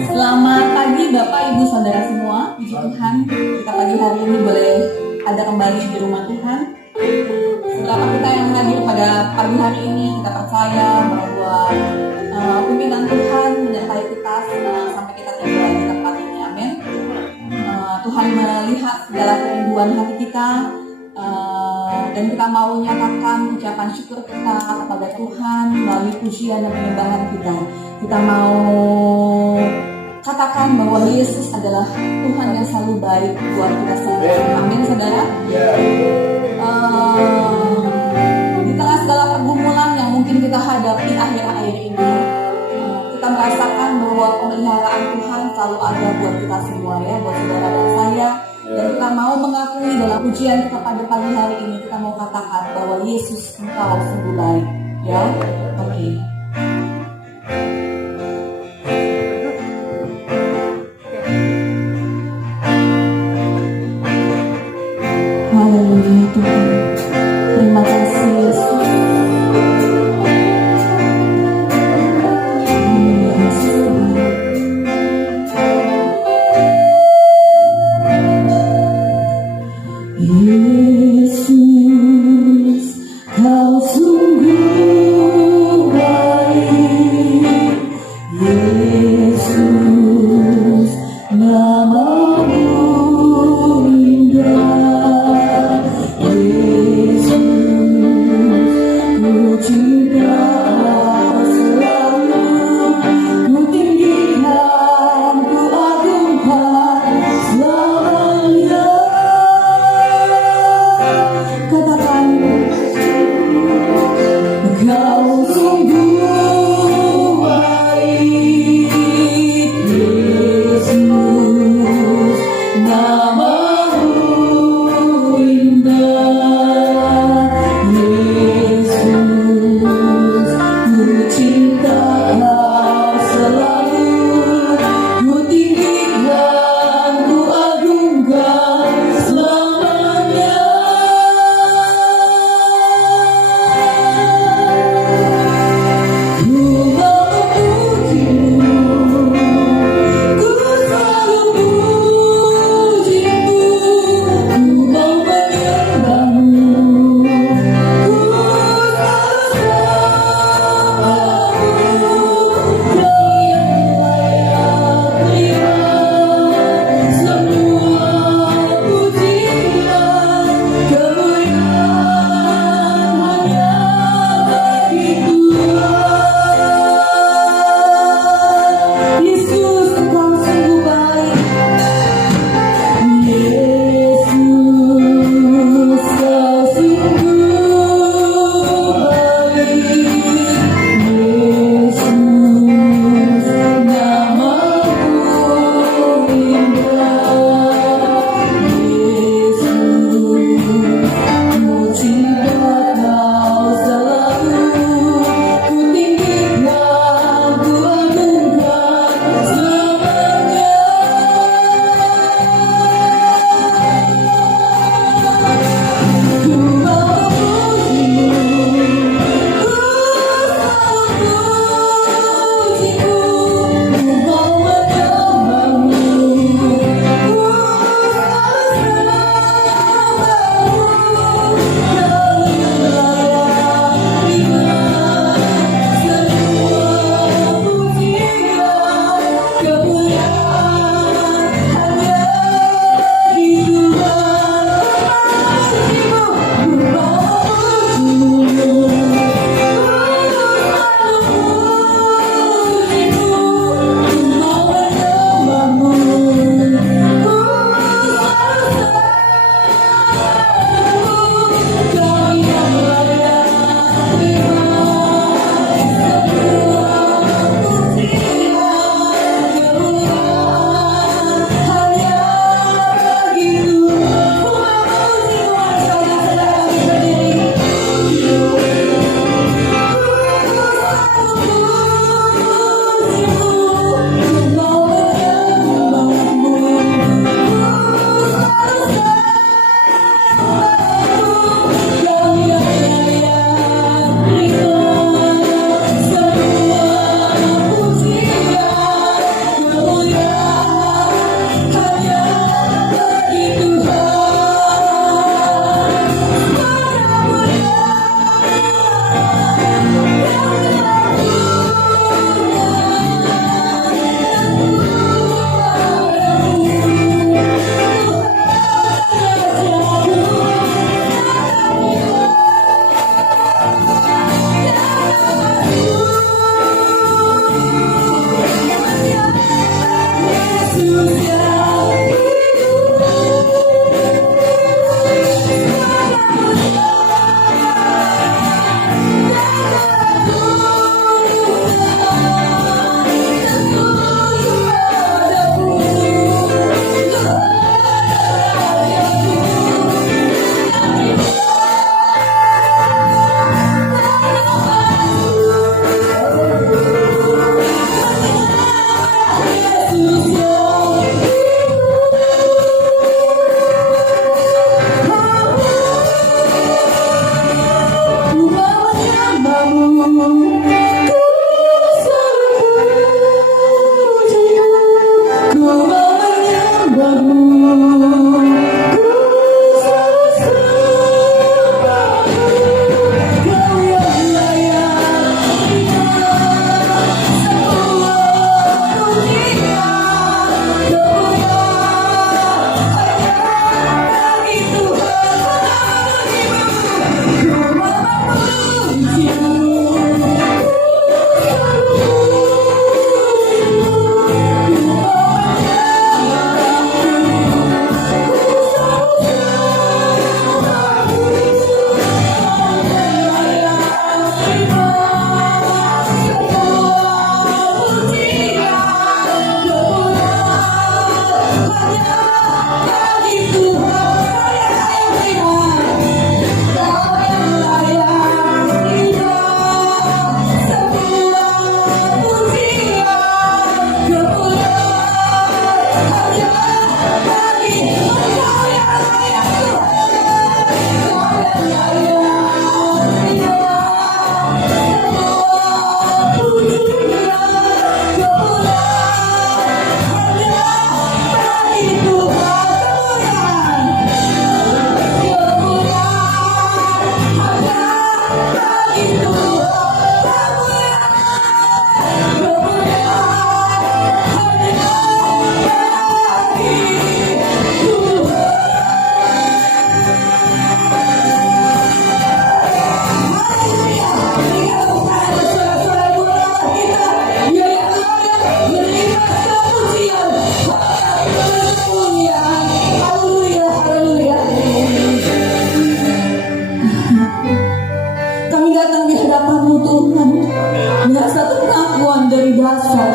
Selamat pagi Bapak Ibu Saudara semua. Puji Tuhan, kita pagi hari ini boleh ada kembali di rumah Tuhan. Seberapa kita yang hadir pada pagi hari ini, kita percaya bahwa pimpinan Tuhan menyertai kita sampai kita tiba di tempat ini. Amin. Tuhan melihat segala kerinduan hati kita, dan kita mau menyatakan ucapan syukur kita kepada Tuhan melalui pujian dan penyembahan kita. Kita mau katakan bahwa Yesus adalah Tuhan yang selalu baik buat kita semua. Amin, saudara. Di tengah segala pergumulan yang mungkin kita hadapi akhir-akhir ini, kita merasakan bahwa pemeliharaan Tuhan selalu ada buat kita semua, ya, buat saudara dan saya. Dan kita mau mengakui dalam pujian kita pada pagi hari ini, kita mau katakan bahwa Yesus, Engkau sungguh baik, ya. Oke. Haleluya Tuhan. Terima kasih Yesus. Yesus, Kau sungguh baik. Yesus, nama-Mu indah. Yesus, ku cinta selalu, ku tinggikan, ku agungkan selamanya. Katakan, Kau sungguh baik.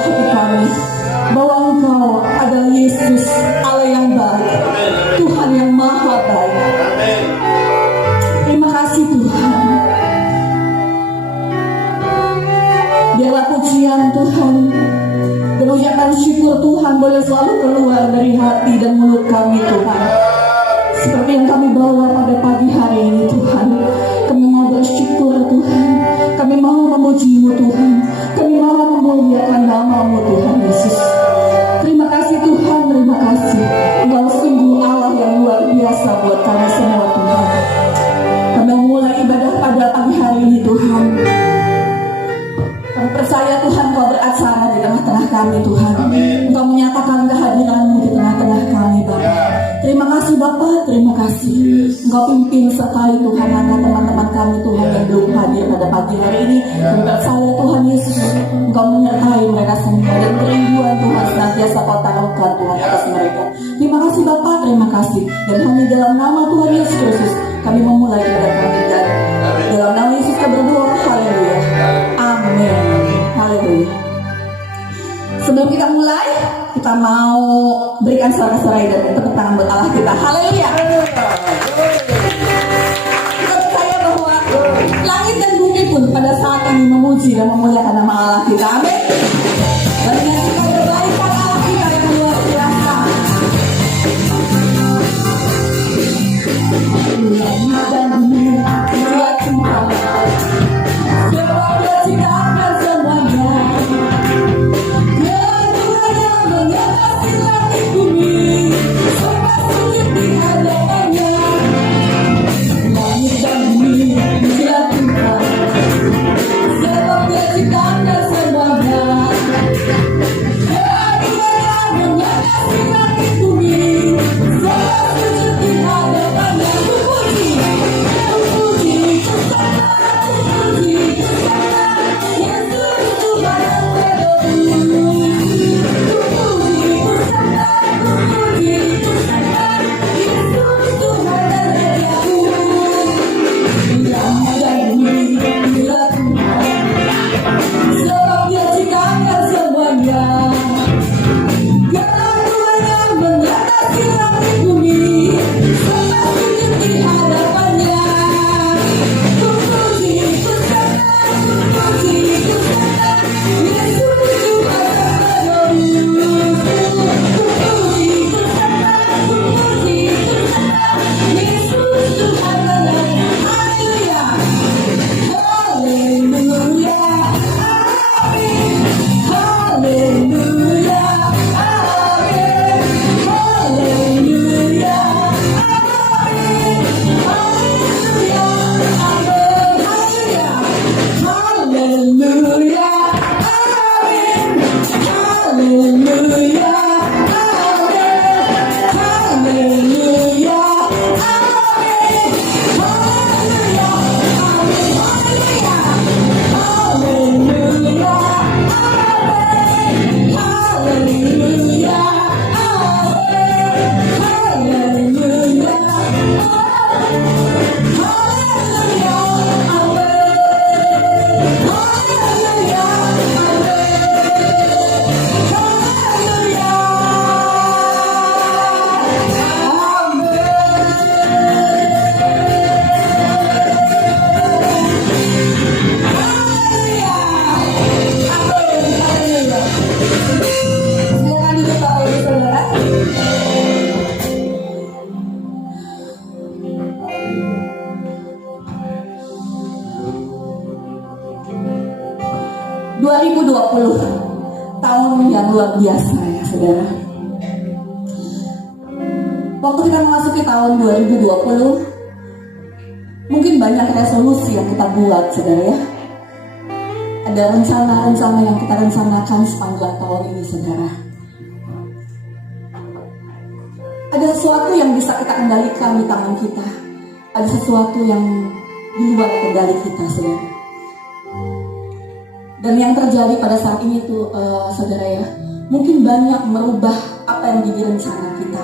hati kami bahwa Engkau adalah Yesus, Allah yang baik, Tuhan yang maha baik. Terima kasih Tuhan. Biarlah pujian Tuhan dan ucapan syukur Tuhan boleh selalu keluar dari hati dan mulut kami Tuhan, seperti yang kami bawa pada pagi hari ini Tuhan. Kami mau bersyukur Tuhan, kami mau memuji-Mu Tuhan, kami mau memuliakan nama-Mu Tuhan Yesus. Terima kasih Tuhan, terima kasih. Engkau sungguh Allah yang luar biasa buat kami semua Tuhan. Kami memulai ibadah pada pagi hari ini Tuhan. Kami percaya Tuhan Kau beracara di tengah-tengah kami Tuhan. Engkau menyatakan kehadiran-Mu di tengah-tengah kami Bapa. Terima kasih Bapa, terima kasih. Engkau pimpin sertai Tuhan anak teman-teman kami Tuhan yang belum hadir pada pagi hari ini. Kami percaya Tuhan Yesus, Engkau menyertai mereka semua dan kerinduan Tuhan senantiasa Kau taruhkan Tuhan atas mereka. Terima kasih Bapa, terima kasih. Dan hanya dalam nama Tuhan Yesus Kristus kami memulai ibadah kami, dan dalam nama Yesus kami berdoa. Haleluya. Amin. Haleluya. Sebelum kita mulai, kita mau berikan sorak-sorai dan tepuk tangan buat Allah kita. Haleluya. Kita percaya bahwa langit dan bumi pun pada saat ini memuji dan memuliakan nama Allah kita. Amin. Mari kita berbaikan Allah kita yang luar biasa. Langit dan bumi lihat Tuhan, sebab Dia ciptakan semuanya. Tahun yang luar biasa ya saudara. Waktu kita memasuki tahun 2020, mungkin banyak resolusi yang kita buat saudara ya. Ada rencana-rencana yang kita rencanakan sepanjang tahun ini saudara. Ada sesuatu yang bisa kita kendalikan di tangan kita. Ada sesuatu yang di luar kendali kita saudara. Dan yang terjadi pada saat ini tuh saudara ya, mungkin banyak merubah apa yang jadi rencana kita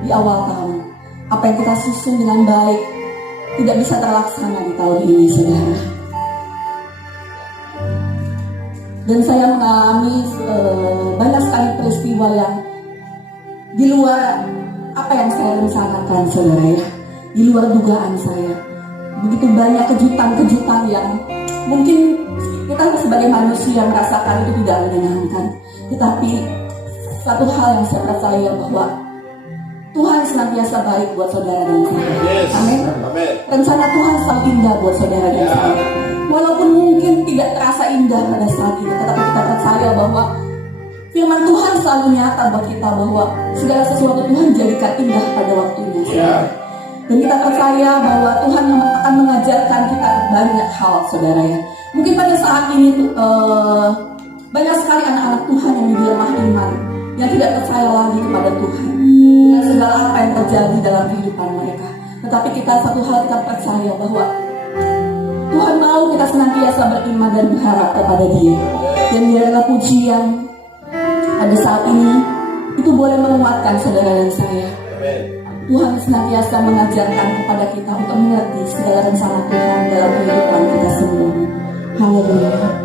di awal tahun. Apa yang kita susun dengan baik tidak bisa terlaksana di tahun ini saudara. Dan saya mengalami banyak sekali peristiwa yang di luar apa yang saya rencanakan, saudara ya, di luar dugaan saya. Begitu banyak kejutan-kejutan yang mungkin kita sebagai manusia merasakan itu tidak menyenangkan. Tetapi satu hal yang saya percaya bahwa Tuhan senantiasa baik buat saudara dan saya. Yes. Amin. Rencana Tuhan selalu indah buat saudara dan saya. Walaupun mungkin tidak terasa indah pada saat ini, tetapi kita percaya bahwa firman Tuhan selalu nyata buat kita bahwa segala sesuatu Tuhan jadikan indah pada waktunya. Dan kita percaya bahwa Tuhan akan mengajarkan kita banyak hal, saudara ya. Mungkin pada saat ini banyak sekali anak-anak Tuhan yang lemah iman, yang tidak percaya lagi kepada Tuhan dengan segala apa yang terjadi dalam kehidupan mereka. Tetapi kita satu hal kita percaya bahwa Tuhan mau kita senantiasa beriman dan berharap kepada Dia. Dan biarlah pujian pada saat ini itu boleh menguatkan saudara dan saya. Tuhan senantiasa mengajarkan kepada kita untuk mengerti segala rencana Tuhan dalam kehidupan kita semua. Haleluya.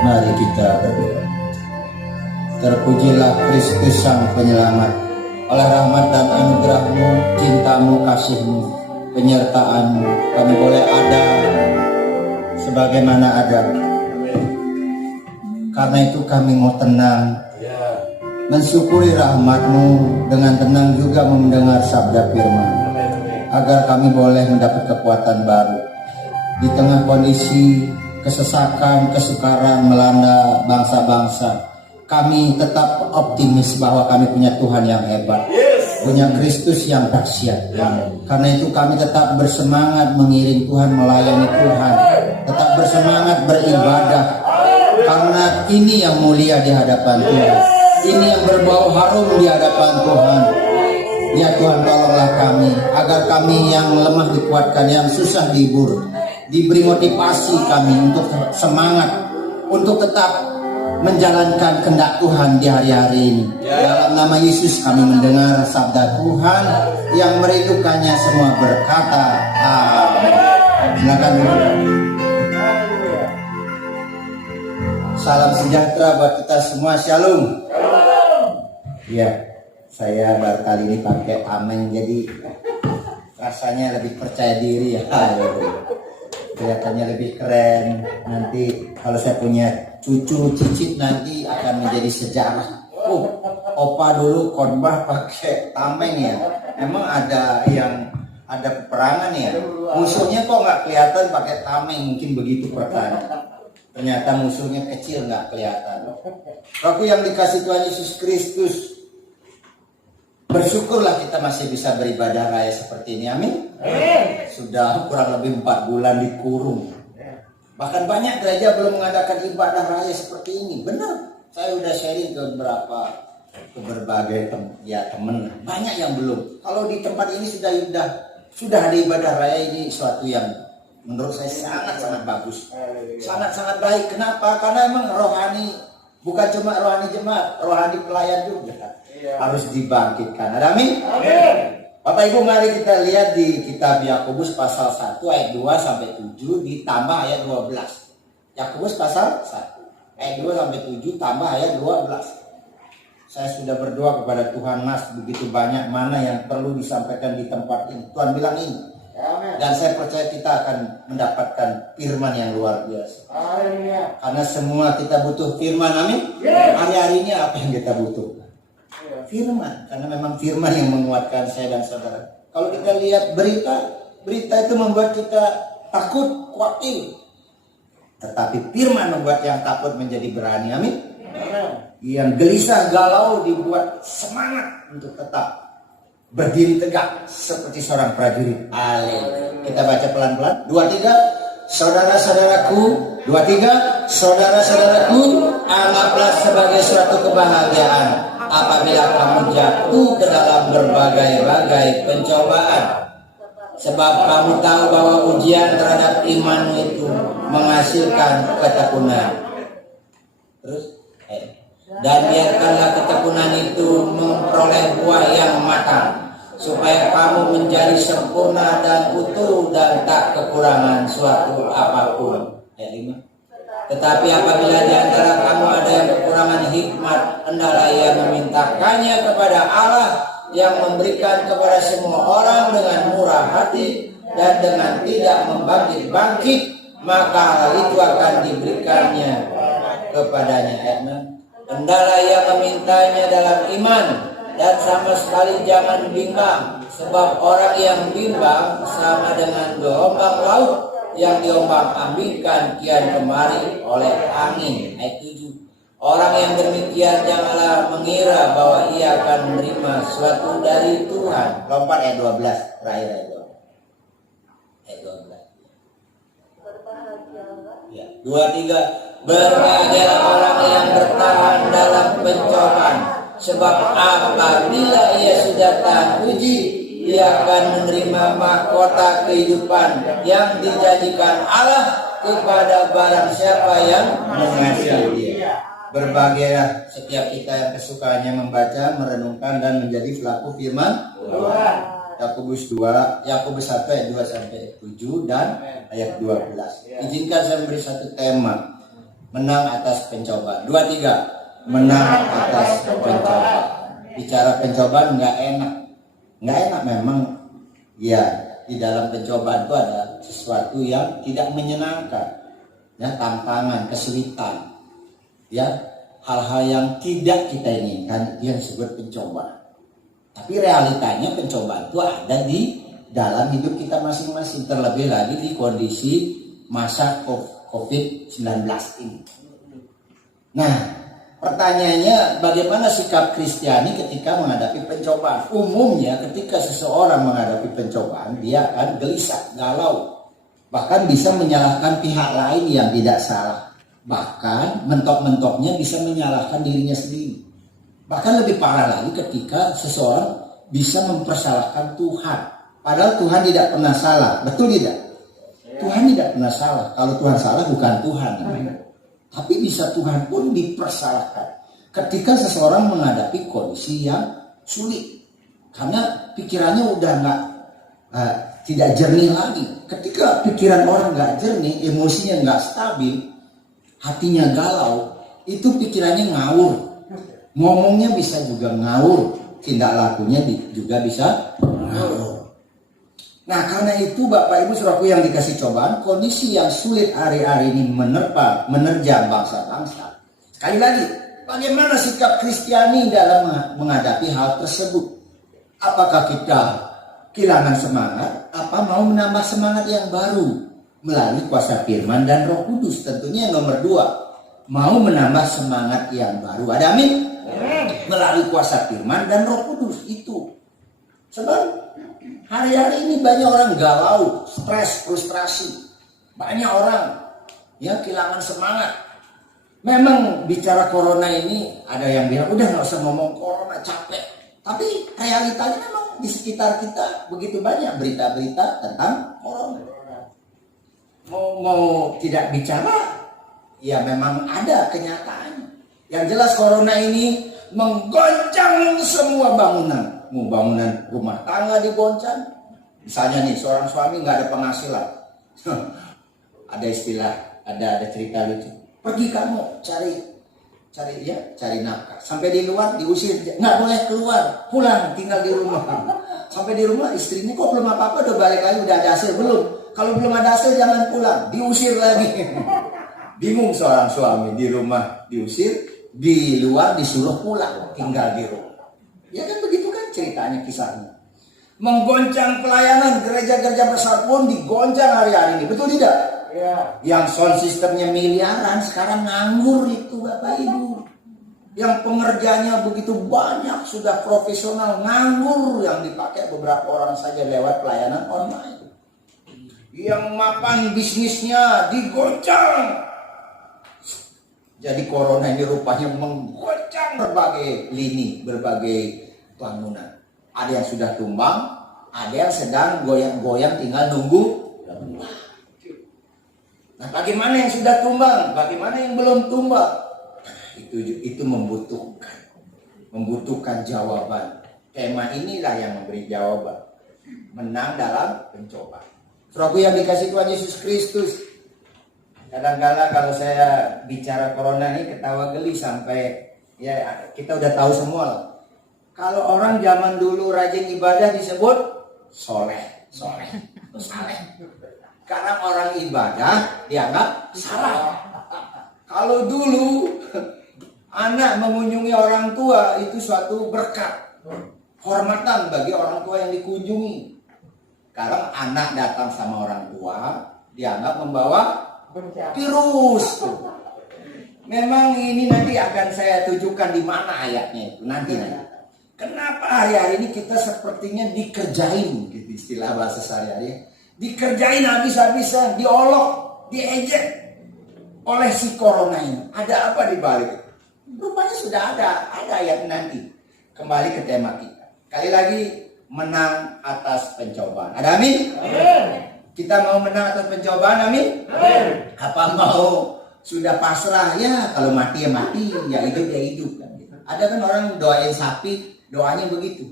Mari kita berdoa. Terpujilah Kristus Sang Penyelamat, oleh rahmat dan anugerah-Mu, cinta-Mu, kasih-Mu, penyertaan-Mu, kami boleh ada sebagaimana ada. Karena itu kami mau tenang, mensyukuri rahmat-Mu, dengan tenang juga mendengar sabda firman, agar kami boleh mendapat kekuatan baru di tengah kondisi kesesakan, kesukaran melanda bangsa-bangsa. Kami tetap optimis bahwa kami punya Tuhan yang hebat, punya Kristus yang dahsyat. Karena itu kami tetap bersemangat mengiring Tuhan, melayani Tuhan, tetap bersemangat beribadah, karena ini yang mulia di hadapan Tuhan, ini yang berbau harum di hadapan Tuhan. Ya Tuhan, tolonglah kami, agar kami yang lemah dikuatkan, yang susah dihibur, diberi motivasi kami untuk semangat, untuk tetap menjalankan kehendak Tuhan di hari-hari ini. Dalam nama Yesus kami mendengar sabda Tuhan yang merindukannya semua berkata amin. Silakan dulu. Salam sejahtera buat kita semua. Shalom. Ya, saya baru kali ini pakai amin, jadi rasanya lebih percaya diri ya. Kelihatannya lebih keren. Nanti kalau saya punya cucu cicit nanti akan menjadi sejarah. Opa dulu khotbah pakai tameng ya. Emang ada yang ada peperangan ya? Musuhnya kok nggak kelihatan pakai tameng? Mungkin begitu pertanyaan. Ternyata musuhnya kecil, nggak kelihatan. Aku yang dikasih Tuhan Yesus Kristus, bersyukurlah kita masih bisa beribadah raya seperti ini. Amin. Sudah kurang lebih 4 bulan dikurung. Bahkan banyak gereja belum mengadakan ibadah raya seperti ini. Benar. Saya udah sharing ke berbagai teman. Banyak yang belum. Kalau di tempat ini sudah ada ibadah raya, ini suatu yang menurut saya sangat-sangat bagus. Sangat-sangat baik. Kenapa? Karena emang rohani, bukan cuma rohani jemaat, rohani pelayan juga harus dibangkitkan. Amin. Bapak Ibu, mari kita lihat di kitab Yakobus pasal 1 ayat 2 sampai 7 ditambah ayat 12. Yakobus pasal 1 ayat 2 sampai 7 tambah ayat 12. Saya sudah berdoa kepada Tuhan, Mas, begitu banyak mana yang perlu disampaikan di tempat ini. Tuhan bilang ini. Dan saya percaya kita akan mendapatkan firman yang luar biasa. Karena semua kita butuh firman. Amin. Hari-hari ini apa yang kita butuh? Firman, karena memang firman yang menguatkan saya dan saudara. Kalau kita lihat berita itu membuat kita takut, khawatir. Tetapi firman membuat yang takut menjadi berani. Amin. Yang gelisah, galau dibuat semangat untuk tetap berdiri tegak seperti seorang prajurit. Haleluya. Kita baca pelan-pelan. 2, 3. Saudara-saudaraku, 2, 3. Saudara-saudaraku, anggaplah sebagai suatu kebahagiaan apabila kamu jatuh ke dalam berbagai-bagai pencobaan, sebab kamu tahu bahwa ujian terhadap iman itu menghasilkan ketekunan. Terus, dan biarkanlah ketekunan itu memperoleh buah yang matang, supaya kamu menjadi sempurna dan utuh dan tak kekurangan suatu apapun. Ayat 5. Tetapi apabila di antara kamu ada yang kekurangan hikmat, hendaklah ia memintakannya kepada Allah yang memberikan kepada semua orang dengan murah hati dan dengan tidak membangkit-bangkit, maka hal itu akan diberikannya kepadanya. Hendaklah ia memintanya dalam iman dan sama sekali jangan bimbang, sebab orang yang bimbang sama dengan gelombang laut yang diombang-ambingkan kian kemari oleh angin. Ayat 7. Orang yang demikian janganlah mengira bahwa ia akan menerima sesuatu dari Tuhan. Lompat ayat 12, terakhir ayat 12. Ayat 12. Ya, 2, 3. Berbahagialah orang yang bertahan dalam pencobaan, sebab apabila ia sudah tahan uji, ia akan menerima mahkota kehidupan yang dijadikan Allah kepada barang siapa yang mengasihi Dia. Berbahagialah setiap kita yang kesukaannya membaca, merenungkan dan menjadi pelaku firman Tuhan. Yakobus 1 ayat 2 sampai 7 dan ayat 12. Izinkan saya memberi satu tema. menang atas pencobaan. 2, 3, menang atas pencobaan. Bicara pencobaan nggak enak. Nggak enak memang, ya, di dalam pencobaan itu ada sesuatu yang tidak menyenangkan, ya, tantangan, kesulitan, ya, hal-hal yang tidak kita inginkan, itu yang disebut pencobaan. Tapi realitanya pencobaan itu ada di dalam hidup kita masing-masing, terlebih lagi di kondisi masa COVID-19 ini. Nah, pertanyaannya, bagaimana sikap Kristiani ketika menghadapi pencobaan? Umumnya ketika seseorang menghadapi pencobaan, dia akan gelisah, galau, bahkan bisa menyalahkan pihak lain yang tidak salah. Bahkan mentok-mentoknya bisa menyalahkan dirinya sendiri. Bahkan lebih parah lagi ketika seseorang bisa mempersalahkan Tuhan. Padahal Tuhan tidak pernah salah, betul tidak? Tuhan tidak pernah salah. Kalau Tuhan salah bukan Tuhan. Tapi bisa Tuhan pun dipersalahkan ketika seseorang menghadapi kondisi yang sulit. Karena pikirannya udah tidak jernih lagi. Ketika pikiran orang nggak jernih, emosinya nggak stabil, hatinya galau, itu pikirannya ngawur. Ngomongnya bisa juga ngawur, tindak lakunya juga bisa ngawur. Nah, karena itu Bapak Ibu Saudaraku yang dikasih cobaan, kondisi yang sulit hari-hari ini menerjang bangsa-bangsa. Sekali lagi, bagaimana sikap Kristiani dalam menghadapi hal tersebut? Apakah kita kehilangan semangat? Apa mau menambah semangat yang baru melalui kuasa firman dan Roh Kudus? Tentunya yang nomor 2, mau menambah semangat yang baru. Ada amin? Melalui kuasa firman dan Roh Kudus itu. Sebab hari-hari ini banyak orang galau, stres, frustrasi. Banyak orang ya kehilangan semangat. Memang bicara corona ini ada yang bilang udah nggak usah ngomong corona, capek. Tapi realitanya memang di sekitar kita begitu banyak berita-berita tentang corona. Mau tidak bicara, ya memang ada kenyataannya. Yang jelas corona ini menggoncang semua bangunan. Bangunan rumah tangga digoncang. Misalnya nih, seorang suami nggak ada penghasilan. Ada istilah, ada cerita lucu. Pergi kamu cari nafkah. Sampai di luar diusir, nggak boleh keluar, pulang tinggal di rumah. Sampai di rumah istrinya kok belum apa-apa, udah balik lagi, udah ada hasil belum? Kalau belum ada hasil jangan pulang, diusir lagi. Bingung seorang suami, di rumah diusir, di luar disuruh pulang, tinggal di rumah. Ya kan begitu kan ceritanya, kisahnya. Menggoncang pelayanan gereja-gereja besar pun digoncang hari-hari ini, betul tidak? Ya. Yang sound systemnya miliaran sekarang nganggur itu Bapak Ibu. Yang pengerjanya begitu banyak, sudah profesional, nganggur, yang dipakai beberapa orang saja lewat pelayanan online. Yang mapan bisnisnya digoncang. Jadi corona ini rupanya menggoncang berbagai lini, berbagai bangunan. Ada yang sudah tumbang, ada yang sedang goyang-goyang tinggal nunggu. Nah, bagaimana yang sudah tumbang? Bagaimana yang belum tumbang? Itu membutuhkan jawaban. Tema inilah yang memberi jawaban. Menang dalam pencobaan. Saudaraku yang dikasih Tuhan Yesus Kristus, kadang-kadang kalau saya bicara corona ini ketawa geli sampai ya kita udah tahu semua lah. Kalau orang zaman dulu rajin ibadah disebut soleh. Karena orang ibadah dianggap salah. Kalau dulu anak mengunjungi orang tua itu suatu berkat, hormatan bagi orang tua yang dikunjungi. Kalau anak datang sama orang tua dianggap membawa virus. Memang ini nanti akan saya tunjukkan di mana ayatnya itu nanti. Kenapa hari-hari ini kita sepertinya dikerjain, gitu istilah bahasa sehari-hari, dikerjain habis-habisan, diolok, diejek oleh si corona ini. Ada apa di balik? Rupanya sudah ada ayat nanti. Kembali ke tema kita. Kali lagi, menang atas pencobaan. Ada amin? Kita mau menang atas pencobaan, amin? Apa mau sudah pasrah? Ya kalau mati ya mati, ya hidup ya hidup. Ada kan orang doain sapi, doanya begitu.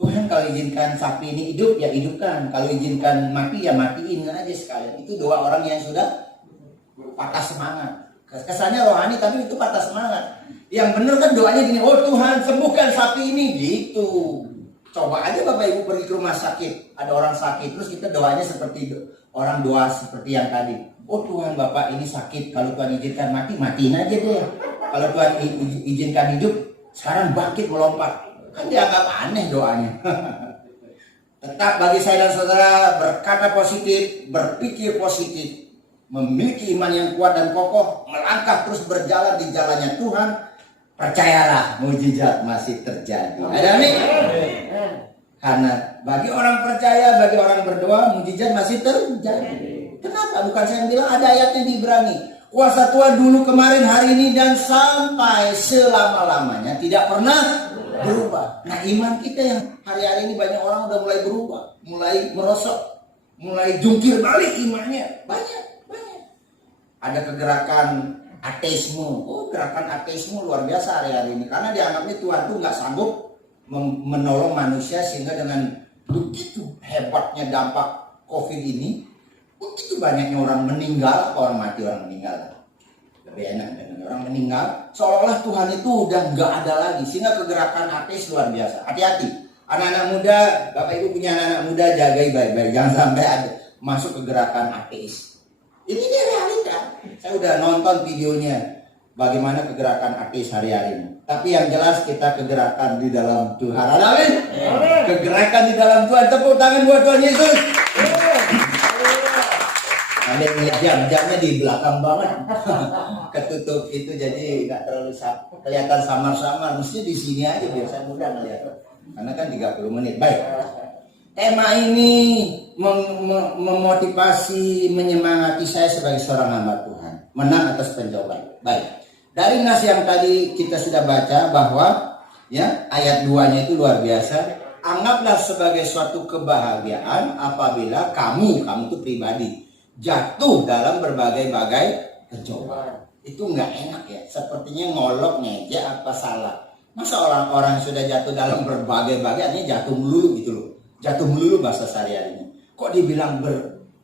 Tuhan kalau izinkan sapi ini hidup ya hidupkan, kalau izinkan mati ya matiin aja sekalian. Itu doa orang yang sudah patah semangat. Kesannya rohani tapi itu patah semangat. Yang benar kan doanya gini, oh Tuhan sembuhkan sapi ini gitu. Coba aja Bapak Ibu pergi ke rumah sakit, ada orang sakit, terus kita doanya seperti orang doa seperti yang tadi. Oh Tuhan Bapak ini sakit, kalau Tuhan izinkan mati, matiin aja deh. Kalau Tuhan izinkan hidup, sekarang bangkit melompat. Kan dianggap aneh doanya. Tetap bagi saya dan saudara berkata positif, berpikir positif, memiliki iman yang kuat dan kokoh, melangkah terus berjalan di jalannya Tuhan. Percayalah, mujizat masih terjadi. Ada amin? Karena bagi orang percaya, bagi orang berdoa, mujizat masih terjadi. Kenapa? Bukan saya yang bilang, ada ayatnya di Ibrani. Kuasa Tuhan dulu, kemarin, hari ini, dan sampai selama-lamanya tidak pernah berubah. Nah, iman kita yang hari-hari ini banyak orang udah mulai berubah, mulai merosot, mulai jungkir balik imannya. Banyak. Ada kegerakan ateisme. Oh, gerakan ateisme luar biasa hari-hari ini. Karena dianggapnya Tuhan tuh nggak sanggup menolong manusia, sehingga dengan begitu hebatnya dampak COVID ini, begitu banyaknya orang meninggal, orang mati, orang meninggal. Lebih enak dengan orang meninggal, seolah-olah Tuhan itu udah nggak ada lagi, sehingga kegerakan ateis luar biasa. Hati-hati, anak-anak muda, Bapak Ibu punya anak-anak muda, jagai baik-baik, jangan sampai ada masuk ke gerakan ateis. Ini dia realita. Saya udah nonton videonya bagaimana kegerakan ateis hari-hari ini. Tapi yang jelas kita kegerakan di dalam Tuhan. Amin. Kegerakan di dalam Tuhan. Tepuk tangan buat Tuhan Yesus. Ada yang jamnya di belakang banget. Ketutup itu jadi nggak terlalu kelihatan samar-samar. Mesti di sini aja biar saya mudah ngeliat. Karena kan 30 menit. Baik. Tema ini memotivasi, menyemangati saya sebagai seorang hamba Tuhan. Menang atas pencobaan. Baik. Dari nas yang tadi kita sudah baca bahwa ya ayat 2-nya itu luar biasa. Anggaplah sebagai suatu kebahagiaan apabila kamu itu pribadi jatuh dalam berbagai-bagai pencobaan. Itu nggak enak ya. Sepertinya ngolok, ngejek, apa salah. Masa orang-orang sudah jatuh dalam berbagai-bagai, artinya jatuh melulu gitu loh. Jatuh melulu bahasa sehari-harinya. Kok dibilang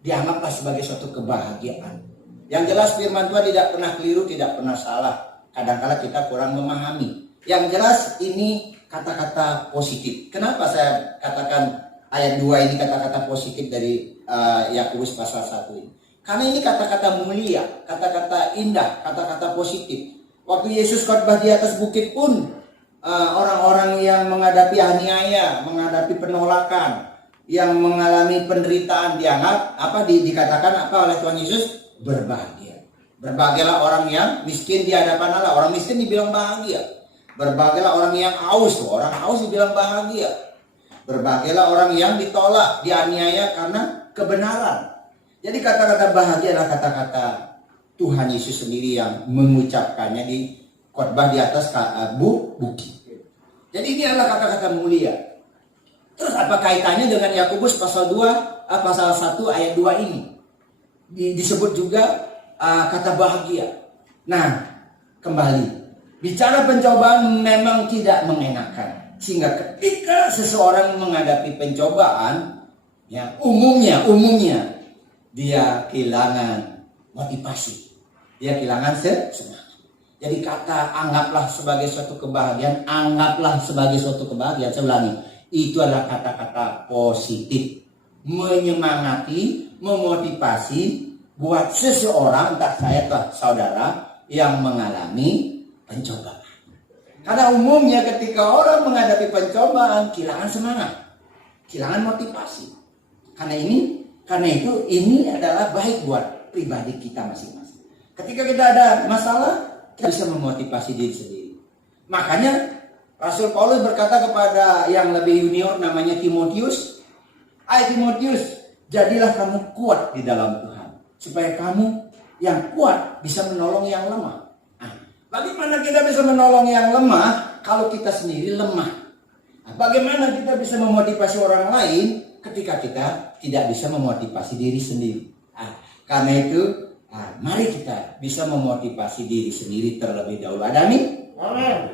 dianggaplah sebagai suatu kebahagiaan. Yang jelas firman Tuhan tidak pernah keliru, tidak pernah salah. Kadang-kala kita kurang memahami. Yang jelas ini kata-kata positif. Kenapa saya katakan ayat 2 ini kata-kata positif dari Yakobus pasal 1 ini? Karena ini kata-kata mulia, kata-kata indah, kata-kata positif. Waktu Yesus khotbah di atas bukit pun orang-orang yang menghadapi aniaya, menghadapi penolakan, yang mengalami penderitaan dianggap dikatakan oleh Tuhan Yesus? Berbahagia. Berbahagialah orang yang miskin di hadapan Allah. Orang miskin dibilang bahagia. Berbahagialah orang yang haus. Orang haus dibilang bahagia. Berbahagialah orang yang ditolak, dianiaya karena kebenaran. Jadi kata-kata bahagia adalah kata-kata Tuhan Yesus sendiri yang mengucapkannya di khotbah di atas bukit. Jadi ini adalah kata-kata mulia. Terus apa kaitannya dengan Yakobus pasal 2, pasal 1 ayat 2 ini? Disebut juga kata bahagia. Nah, kembali. Bicara pencobaan memang tidak mengenakan. Sehingga ketika seseorang menghadapi pencobaan, ya umumnya dia kehilangan motivasi. Dia kehilangan semangat. Jadi kata anggaplah sebagai suatu kebahagiaan, saya ulangi, itu adalah kata-kata positif, menyemangati, memotivasi buat seseorang, entah saya atau saudara yang mengalami pencobaan. Karena umumnya ketika orang menghadapi pencobaan, kehilangan semangat, kehilangan motivasi. Karena itu ini adalah baik buat pribadi kita masing-masing. Ketika kita ada masalah, kita bisa memotivasi diri sendiri. Makanya Rasul Paulus berkata kepada yang lebih junior namanya Timotius, "Hai Timotius, jadilah kamu kuat di dalam Tuhan, supaya kamu yang kuat bisa menolong yang lemah." Nah, bagaimana kita bisa menolong yang lemah kalau kita sendiri lemah? Nah, bagaimana kita bisa memotivasi orang lain ketika kita tidak bisa memotivasi diri sendiri? Nah, karena itu mari kita bisa memotivasi diri sendiri terlebih dahulu. Ada nih?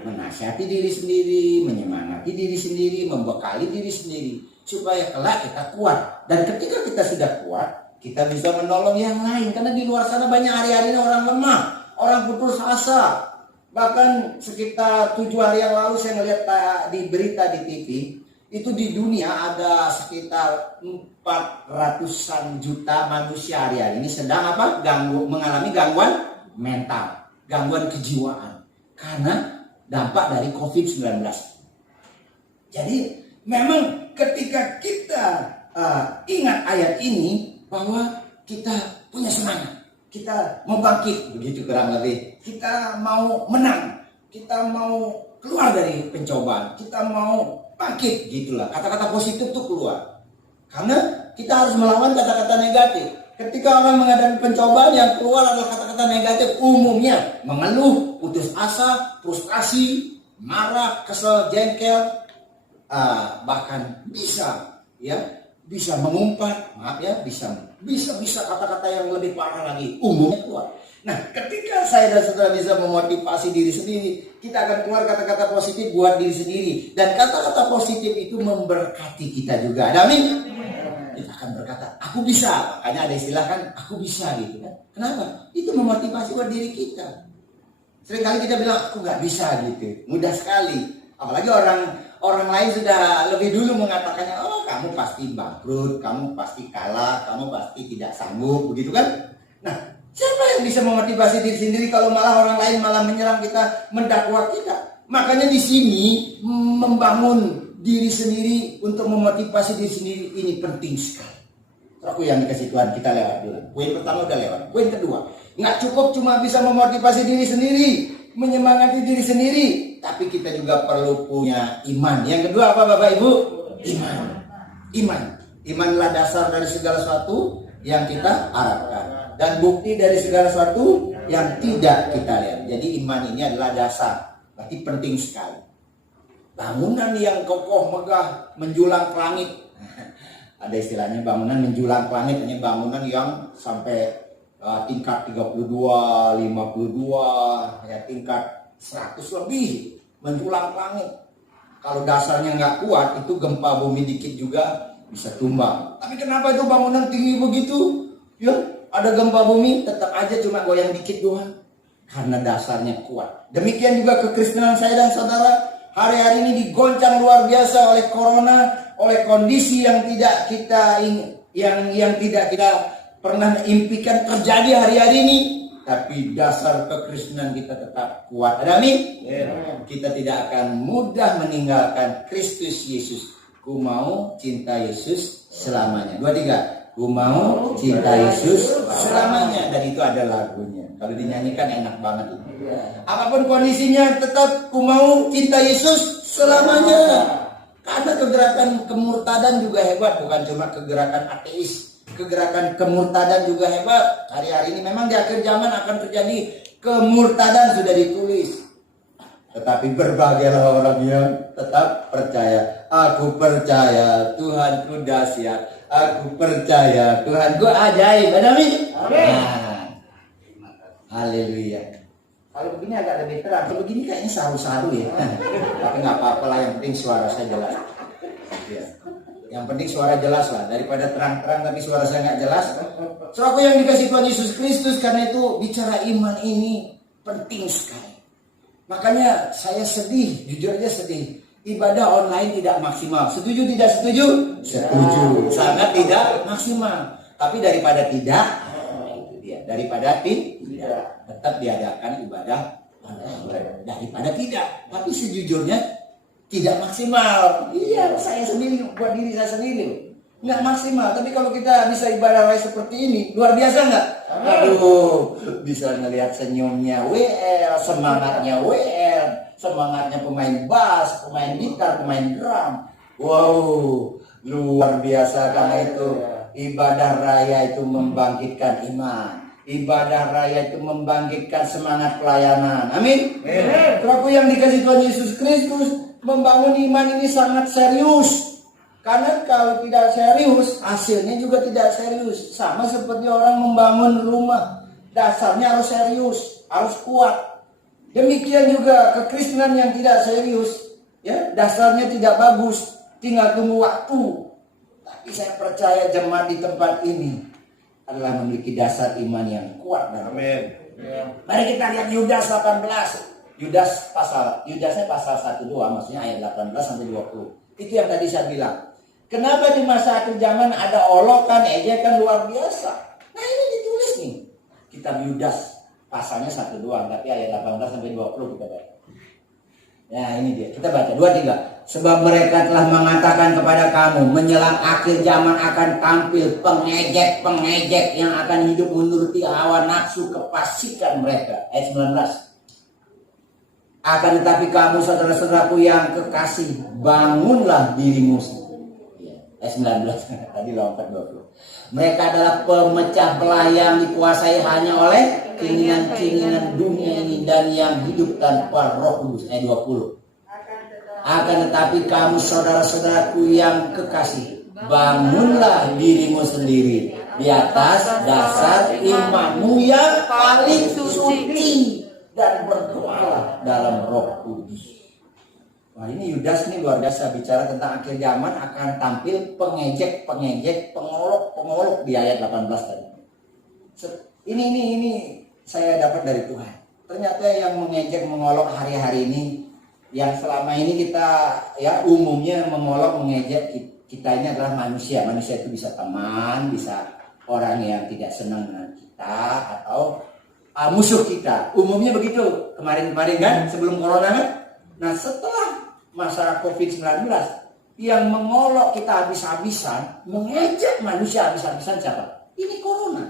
Menasihati diri sendiri, menyemangati diri sendiri, membekali diri sendiri supaya kelak kita kuat. Dan ketika kita sudah kuat, kita bisa menolong yang lain. Karena di luar sana banyak hari-hari orang lemah, orang putus asa. Bahkan sekitar 7 hari yang lalu saya melihat di berita di TV, itu di dunia ada sekitar 400-an juta manusia hari-hari ini sedang mengalami gangguan mental, gangguan kejiwaan karena dampak dari COVID-19. Jadi memang ketika kita ingat ayat ini bahwa kita punya semangat, kita mau bangkit, begitu kurang lebih. Kita mau menang, kita mau keluar dari pencobaan, kita mau bangkit, gitulah. Kata-kata positif itu keluar. Karena kita harus melawan kata-kata negatif. Ketika orang menghadapi pencobaan, yang keluar adalah kata-kata negatif, umumnya mengeluh, putus asa, frustrasi, marah, kesel, jengkel, bahkan bisa mengumpat, bisa kata-kata yang lebih parah lagi, umumnya keluar. Nah, ketika saya dan saudara bisa memotivasi diri sendiri, kita akan keluar kata-kata positif buat diri sendiri, dan kata-kata positif itu memberkati kita juga. Amin. Kita akan berkata, aku bisa. Makanya ada istilah kan, aku bisa gitu kan. Kenapa? Itu memotivasi buat diri kita. Seringkali kita bilang, aku nggak bisa gitu. Mudah sekali. Apalagi orang lain sudah lebih dulu mengatakannya, oh kamu pasti bangkrut, kamu pasti kalah, kamu pasti tidak sanggup, begitu kan? Nah, siapa yang bisa memotivasi diri sendiri kalau malah orang lain malah menyerang kita, mendakwa kita? Makanya di sini membangun diri sendiri untuk memotivasi diri sendiri ini penting sekali. Aku yang dikasih Tuhan, kita lewat dulu. Poin pertama udah lewat. Poin kedua, nggak cukup cuma bisa memotivasi diri sendiri, menyemangati diri sendiri, tapi kita juga perlu punya iman. Yang kedua apa Bapak Ibu? Imanlah dasar dari segala sesuatu yang kita harapkan, dan bukti dari segala sesuatu yang tidak kita lihat. Jadi iman ini adalah dasar, berarti penting sekali. Bangunan yang kokoh megah menjulang ke langit. Ada istilahnya bangunan menjulang ke langit, ini bangunan yang sampai tingkat 32, 52, ya tingkat 100 lebih menjulang ke langit. Kalau dasarnya nggak kuat, itu gempa bumi dikit juga bisa tumbang. Tapi kenapa itu bangunan tinggi begitu? Ya, ada gempa bumi tetap aja cuma goyang dikit doang. Karena dasarnya kuat. Demikian juga kekristenan saya dan saudara. Hari-hari ini digoncang luar biasa oleh corona, oleh kondisi yang tidak kita yang tidak kita pernah impikan terjadi hari-hari ini. Tapi dasar kekristenan kita tetap kuat. Amin. Kita tidak akan mudah meninggalkan Kristus Yesus. Ku mau cinta Yesus selamanya. 2, 3. Ku mau cinta Yesus selamanya. Dan itu ada lagunya. Kalau dinyanyikan enak banget itu. Apapun kondisinya tetap ku mau cinta Yesus selamanya. Karena kegerakan kemurtadan juga hebat. Bukan cuma kegerakan ateis. Kegerakan kemurtadan juga hebat. Hari-hari ini memang di akhir zaman akan terjadi kemurtadan, sudah ditulis. Tetapi berbagailah orang yang tetap percaya. Aku percaya Tuhanku dahsyat. Aku percaya Tuhanku ajaib. Amin. Haleluya. Kalau begini agak lebih terang. Kalau begini kayaknya saru-saru ya. Tapi nggak apa-apa lah, yang penting suara saya jelas. Ya. Yang penting suara jelas lah, daripada terang-terang tapi suara saya nggak jelas. Saudaraku yang dikasih Tuhan Yesus Kristus, karena itu bicara iman ini penting sekali. Makanya saya sedih, jujur aja sedih. Ibadah online tidak maksimal. Setuju tidak setuju? Setuju. Sangat tidak maksimal. Tapi daripada tidak, itu dia. Daripada tidak, tetap diadakan ibadah online. Daripada tidak, tapi sejujurnya tidak maksimal. Iya, saya sendiri, buat diri saya sendiri nggak maksimal. Tapi kalau kita bisa ibadah raya seperti ini, luar biasa nggak? Aduh, bisa ngelihat senyumnya WL, semangatnya WL, semangatnya pemain bass, pemain gitar, pemain drum. Wow, luar biasa. Karena itu ibadah raya itu membangkitkan iman. Ibadah raya itu membangkitkan semangat pelayanan. Amin. Saudaraku yang dikasih Tuhan Yesus Kristus, membangun iman ini sangat serius. Karena kalau tidak serius, hasilnya juga tidak serius. Sama seperti orang membangun rumah. Dasarnya harus serius, harus kuat. Demikian juga kekristenan yang tidak serius, ya, dasarnya tidak bagus, tinggal tunggu waktu. Tapi saya percaya jemaat di tempat ini adalah memiliki dasar iman yang kuat. Amin. Mari kita lihat Yudas 18. Yudasnya pasal 1 doang, maksudnya ayat 18 sampai 20. Itu yang tadi saya bilang. Kenapa di masa akhir zaman ada olokan, ejekan luar biasa? Nah ini ditulis nih. Kitab Yudas pasalnya 1 doang, tapi ayat 18 sampai 20 kita baca. Ya ini dia, kita baca 2-3. Sebab mereka telah mengatakan kepada kamu, menjelang akhir zaman akan tampil pengejek-pengejek yang akan hidup menuruti hawa nafsu kefasikan mereka. Ayat 19. Akan tetapi kamu saudara-saudaraku yang kekasih, bangunlah dirimu sendiri. Ayat 19, tadi lompat 20. Mereka adalah pemecah belah yang dikuasai hanya oleh keinginan-keinginan dunia ini dan yang hidup tanpa Roh Kudus. Ayat 20. Akan tetapi kamu saudara-saudaraku yang kekasih, bangunlah dirimu sendiri di atas dasar imanmu yang paling suci dan berdoalah dalam Roh Kudus. Wah ini Yudas nih luar biasa, bicara tentang akhir zaman akan tampil pengejek-pengejek, pengolok-pengolok di ayat 18 tadi. Ini saya dapat dari Tuhan. Ternyata yang mengejek, mengolok hari-hari ini, yang selama ini kita ya umumnya mengolok, mengejek kita ini adalah manusia. Manusia itu bisa teman, bisa orang yang tidak senang dengan kita, atau musuh kita. Umumnya begitu. Kemarin-kemarin kan, sebelum corona kan. Nah setelah masa COVID-19, yang mengolok kita habis-habisan, mengejek manusia habis-habisan siapa? Ini corona.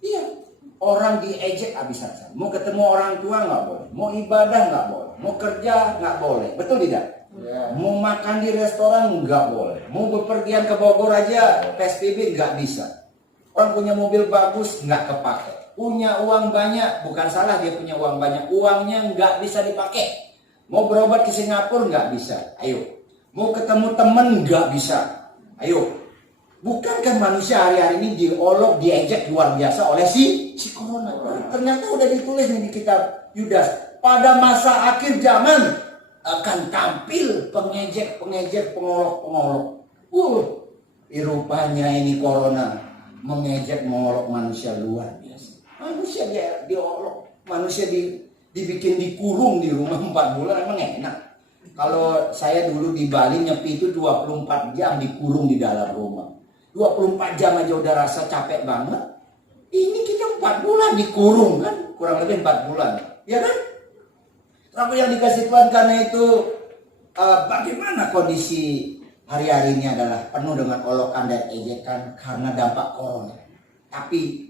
Iya. Orang diejek habis-habisan. Mau ketemu orang tua nggak boleh. Mau ibadah nggak boleh. Mau kerja nggak boleh. Betul tidak? Yeah. Mau makan di restoran nggak boleh. Mau bepergian ke Bogor aja PSBB nggak bisa. Orang punya mobil bagus nggak kepake. Punya uang banyak, bukan salah dia punya uang banyak, uangnya nggak bisa dipakai. Mau berobat ke Singapura nggak bisa, ayo. Mau ketemu temen nggak bisa, ayo. Bukankah manusia hari-hari ini diolok, diejek luar biasa oleh si corona? Ternyata udah ditulis nih di kitab Yudas. Pada masa akhir zaman akan tampil pengejek-pengejek, pengolok-pengolok. Rupanya ini corona mengejek, mengolok manusia luar biasa. Manusia diolok, manusia dibikin dikurung di rumah 4 bulan, emang enak. Kalau saya dulu di Bali nyepi itu 24 jam dikurung di dalam rumah. 24 jam aja udah rasa capek banget. Ini kita 4 bulan dikurung kan, kurang lebih 4 bulan, ya kan? Tapi yang dikasih Tuhan karena itu bagaimana kondisi hari-hari ini adalah penuh dengan olokan dan ejekan karena dampak corona. Tapi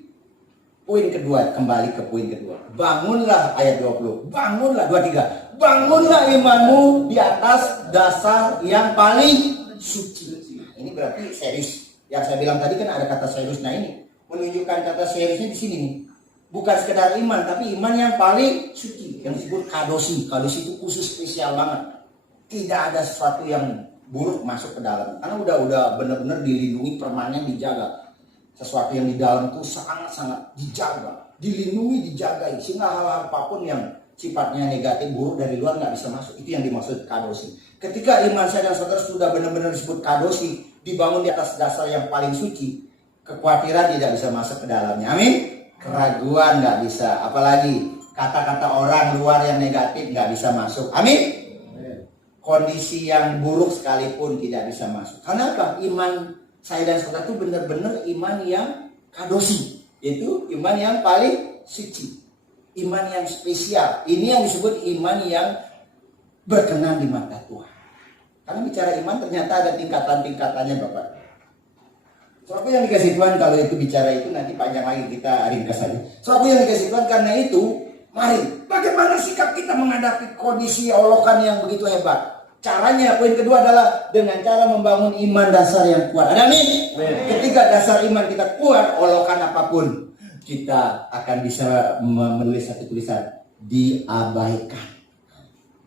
poin kedua, kembali ke poin kedua. Bangunlah ayat 20. Bangunlah 23. Bangunlah imanmu di atas dasar yang paling suci. Nah, ini berarti serius. Yang saya bilang tadi kan ada kata serius. Nah ini menunjukkan kata seriusnya di sini nih. Bukan sekedar iman, tapi iman yang paling suci, yang disebut kadosi. Kadosi itu khusus, spesial banget. Tidak ada sesuatu yang buruk masuk ke dalam. Karena udah benar-benar dilindungi, permanen, dijaga. Sesuatu yang di dalam itu sangat-sangat dijaga, dilindungi, dijaga, sehingga hal-hal apapun yang sifatnya negatif, buruk dari luar nggak bisa masuk. Itu yang dimaksud kadosi. Ketika iman saya dan saudara sudah benar-benar disebut kadosi, dibangun di atas dasar yang paling suci, kekhawatiran tidak bisa masuk ke dalamnya. Amin. Keraguan nggak bisa, apalagi kata-kata orang luar yang negatif nggak bisa masuk. Amin. Kondisi yang buruk sekalipun tidak bisa masuk. Karena apa? Iman saya dan saudara itu benar-benar iman yang kadosi, yaitu iman yang paling suci, iman yang spesial. Ini yang disebut iman yang berkenan di mata Tuhan. Karena bicara iman ternyata ada tingkatan-tingkatannya, Bapak. Soalnya yang dikasih Tuhan, kalau itu bicara itu nanti panjang lagi, kita ringkas saja. Soalnya yang dikasih Tuhan, karena itu mari bagaimana sikap kita menghadapi kondisi olokan yang begitu hebat. Caranya, poin kedua adalah dengan cara membangun iman dasar yang kuat. Ada nih? Ketika dasar iman kita kuat, olokan apapun kita akan bisa menulis satu tulisan, diabaikan.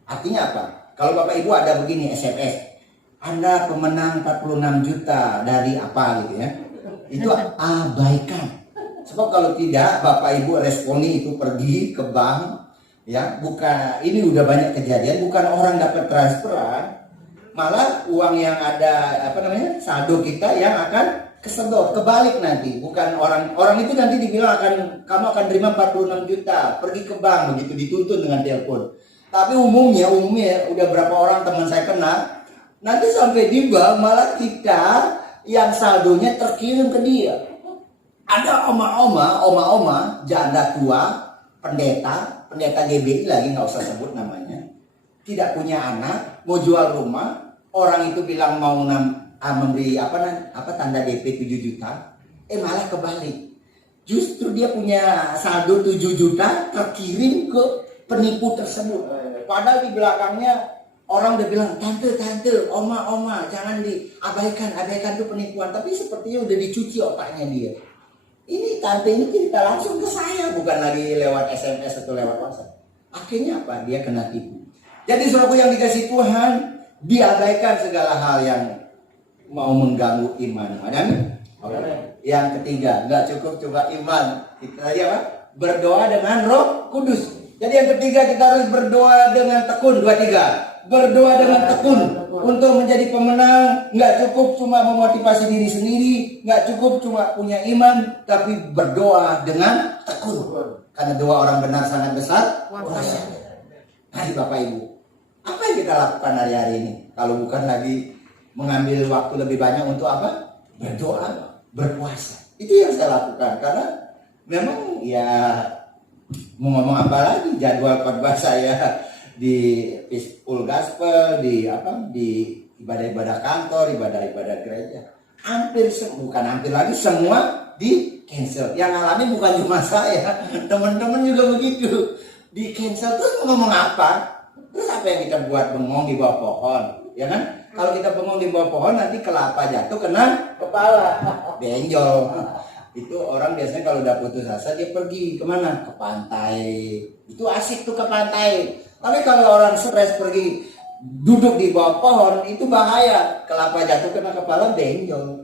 Artinya apa? Kalau Bapak Ibu ada begini SMS, Anda pemenang 46 juta dari apa gitu ya, itu abaikan. Sebab kalau tidak, Bapak Ibu responi itu pergi ke bank, ya, bukan, ini udah banyak kejadian, bukan orang dapat transferan, malah uang yang ada saldo kita yang akan kesedot, kebalik nanti. Bukan orang itu nanti dibilang kamu akan terima 46 juta, pergi ke bank begitu dituntun dengan telepon. Tapi umumnya udah berapa orang teman saya kenal, nanti sampai di bank malah kita yang saldonya terkirim ke dia. Ada oma-oma, janda tua, pendeta GBI lagi nggak usah sebut namanya, tidak punya anak, mau jual rumah, orang itu bilang mau memberi tanda DP 7 juta, malah kebalik. Justru dia punya saldo 7 juta terkirim ke penipu tersebut. Padahal di belakangnya orang udah bilang, tante, oma, jangan abaikan tuh penipuan. Tapi sepertinya udah dicuci otaknya dia. Ini tante ini cerita langsung ke saya, bukan lagi lewat SMS atau lewat WhatsApp. Akhirnya apa? Dia kena tipu. Jadi saudaraku yang dikasih Tuhan, diabaikan segala hal yang mau mengganggu iman. Amin. Yang ketiga, nggak cukup cuma iman. Kita apa? Berdoa dengan Roh Kudus. Jadi yang ketiga kita harus berdoa dengan tekun. 2, 3. Berdoa dengan tekun untuk menjadi pemenang. Nggak cukup cuma memotivasi diri sendiri, nggak cukup cuma punya iman, tapi berdoa dengan tekun. Karena doa orang benar sangat besar kuasa. Mari Bapak Ibu, apa yang kita lakukan hari-hari ini? Kalau bukan lagi mengambil waktu lebih banyak untuk apa? Berdoa, berpuasa. Itu yang saya lakukan karena memang ya mau ngomong apa lagi, jadwal khotbah saya di Peaceful Gospel, di ibadah-ibadah kantor, ibadah-ibadah gereja, bukan hampir lagi, semua di cancel. Yang alami bukan cuma saya, teman-teman juga begitu, di cancel. Terus ngomong apa? Terus apa yang kita buat? Bengong di bawah pohon, ya kan? Kalau kita bengong di bawah pohon, nanti kelapa jatuh kena kepala, benjol. Itu orang biasanya kalau udah putus asa dia pergi kemana? Ke pantai. Itu asik tuh ke pantai. Tapi kalau orang stres pergi duduk di bawah pohon, itu bahaya. Kelapa jatuh kena kepala, benjol.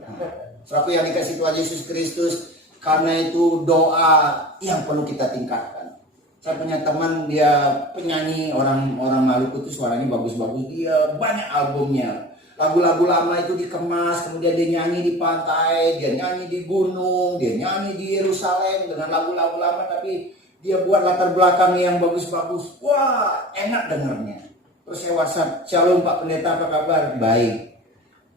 Saudaraku yang dikasih Tuhan Yesus Kristus, karena itu doa yang perlu kita tingkatkan. Saya punya teman, dia penyanyi, orang Maluku itu suaranya bagus-bagus, dia banyak albumnya. Lagu-lagu lama itu dikemas, kemudian dia nyanyi di pantai, dia nyanyi di gunung, dia nyanyi di Yerusalem dengan lagu-lagu lama, tapi dia buat latar belakangnya yang bagus-bagus. Wah, enak dengarnya. Terus saya WhatsApp, "Shalom Pak Pendeta, apa kabar?" "Baik.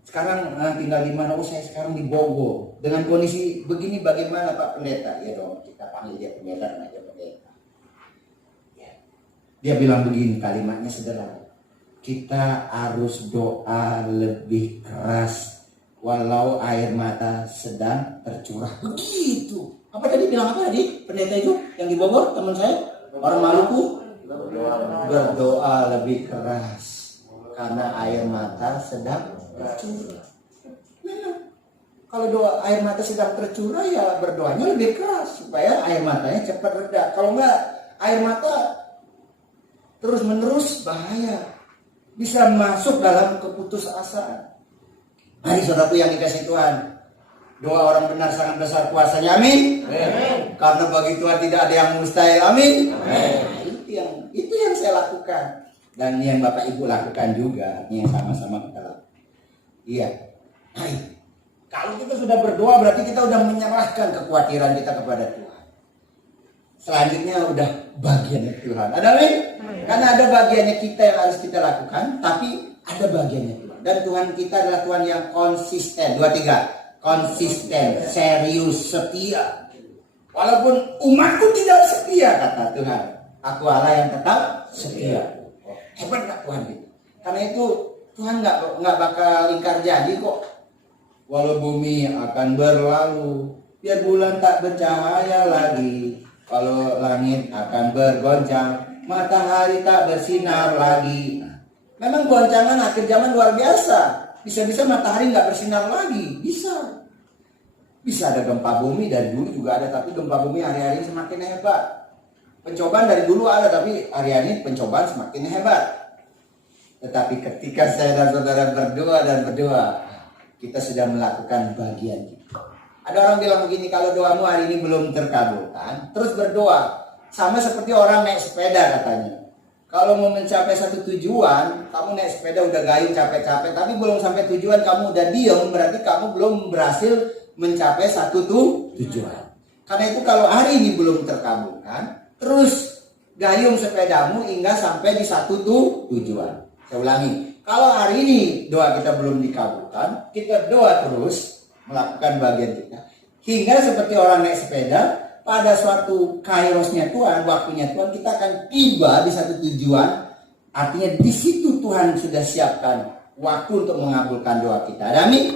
Sekarang tinggal di mana?" "Oh, saya sekarang di Bogor. Dengan kondisi begini bagaimana Pak Pendeta?" "Ya dong, kita panggil dia pendeta dan aja pendeta." Ya. Dia bilang begini, kalimatnya sederhana. "Kita harus doa lebih keras walau air mata sedang tercurah." Begitu. Apa tadi bilang apa tadi? Pendeta itu yang di Bogor, teman saya, orang Maluku. Berdoa lebih keras karena air mata sedang tercurah. Memang kalau doa air mata sedang tercurah, ya berdoanya lebih keras supaya air matanya cepat reda. Kalau enggak, air mata terus menerus bahaya, bisa masuk dalam keputusasaan. Mari saudaraku yang dikasih Tuhan, doa orang benar sangat besar kuasanya, amin. Karena bagi Tuhan tidak ada yang mustahil, amin. Itu yang saya lakukan, dan yang Bapak Ibu lakukan juga, yang sama-sama kita lakukan. Iya. Kalau kita sudah berdoa, berarti kita sudah menyerahkan kekhawatiran kita kepada Tuhan. Selanjutnya udah bagiannya Tuhan, ada amin. Karena ada bagiannya kita yang harus kita lakukan, tapi ada bagiannya Tuhan. Dan Tuhan kita adalah Tuhan yang konsisten. 2, 3. Konsisten, serius, setia. Walaupun umatku tidak setia, kata Tuhan, aku Allah yang tetap setia. Hebat gak Tuhan itu? Karena itu Tuhan nggak bakal ingkar janji kok. Walau bumi akan berlalu, biar bulan tak bercahaya lagi. Kalau langit akan bergoncang, matahari tak bersinar lagi. Memang goncangan akhir zaman luar biasa. Bisa-bisa matahari nggak bersinar lagi. Bisa ada gempa bumi, dari dulu juga ada, tapi gempa bumi hari-hari ini semakin hebat. Pencobaan dari dulu ada, tapi hari-hari ini pencobaan semakin hebat. Tetapi ketika saya dan saudara berdoa, kita sudah melakukan bagian kita. Ada orang bilang begini, kalau doamu hari ini belum terkabulkan, terus berdoa. Sama seperti orang naik sepeda katanya. Kalau mau mencapai satu tujuan, kamu naik sepeda udah gayung capek-capek, tapi belum sampai tujuan kamu udah diem, berarti kamu belum berhasil mencapai satu tujuan. Karena itu kalau hari ini belum terkabulkan, terus gayung sepedamu hingga sampai di satu tujuan. Saya ulangi, kalau hari ini doa kita belum dikabulkan, kita doa terus melakukan bagian kita. Hingga seperti orang naik sepeda, pada suatu kairosnya Tuhan, waktunya Tuhan, kita akan tiba di satu tujuan. Artinya di situ Tuhan sudah siapkan waktu untuk mengabulkan doa kita. Amin.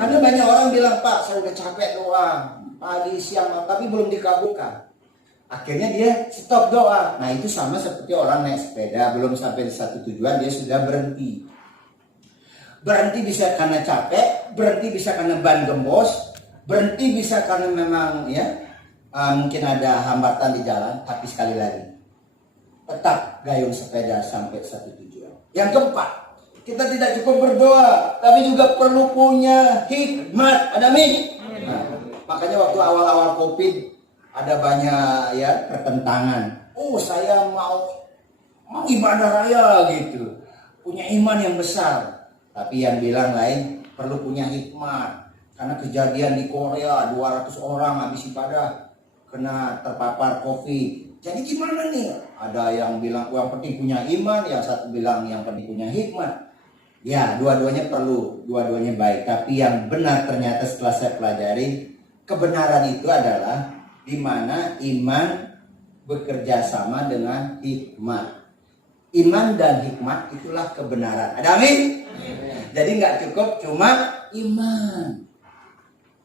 Karena banyak orang bilang, Pak, saya udah capek doa pagi siang tapi belum dikabulkan. Akhirnya dia stop doa. Nah itu sama seperti orang naik sepeda, belum sampai di satu tujuan dia sudah berhenti. Berhenti bisa karena capek, berhenti bisa karena ban gembos, berhenti bisa karena memang mungkin ada hambatan di jalan. Tapi sekali lagi, tetap gayung sepeda sampai satu tujuan. Yang keempat, kita tidak cukup berdoa, tapi juga perlu punya hikmat. Ada amin? Nah, makanya waktu awal-awal COVID ada banyak pertentangan. Oh, saya mau ibadah raya gitu, punya iman yang besar. Tapi yang bilang lain perlu punya hikmat. Karena kejadian di Korea 200 orang habis ibadah kena terpapar COVID. Jadi gimana nih? Ada yang bilang yang penting punya iman, yang satu bilang yang penting punya hikmat. Ya, dua-duanya perlu, dua-duanya baik. Tapi yang benar ternyata setelah saya pelajari, kebenaran itu adalah di mana iman bekerja sama dengan hikmat. Iman dan hikmat itulah kebenaran. Ada amin? Jadi nggak cukup cuma iman.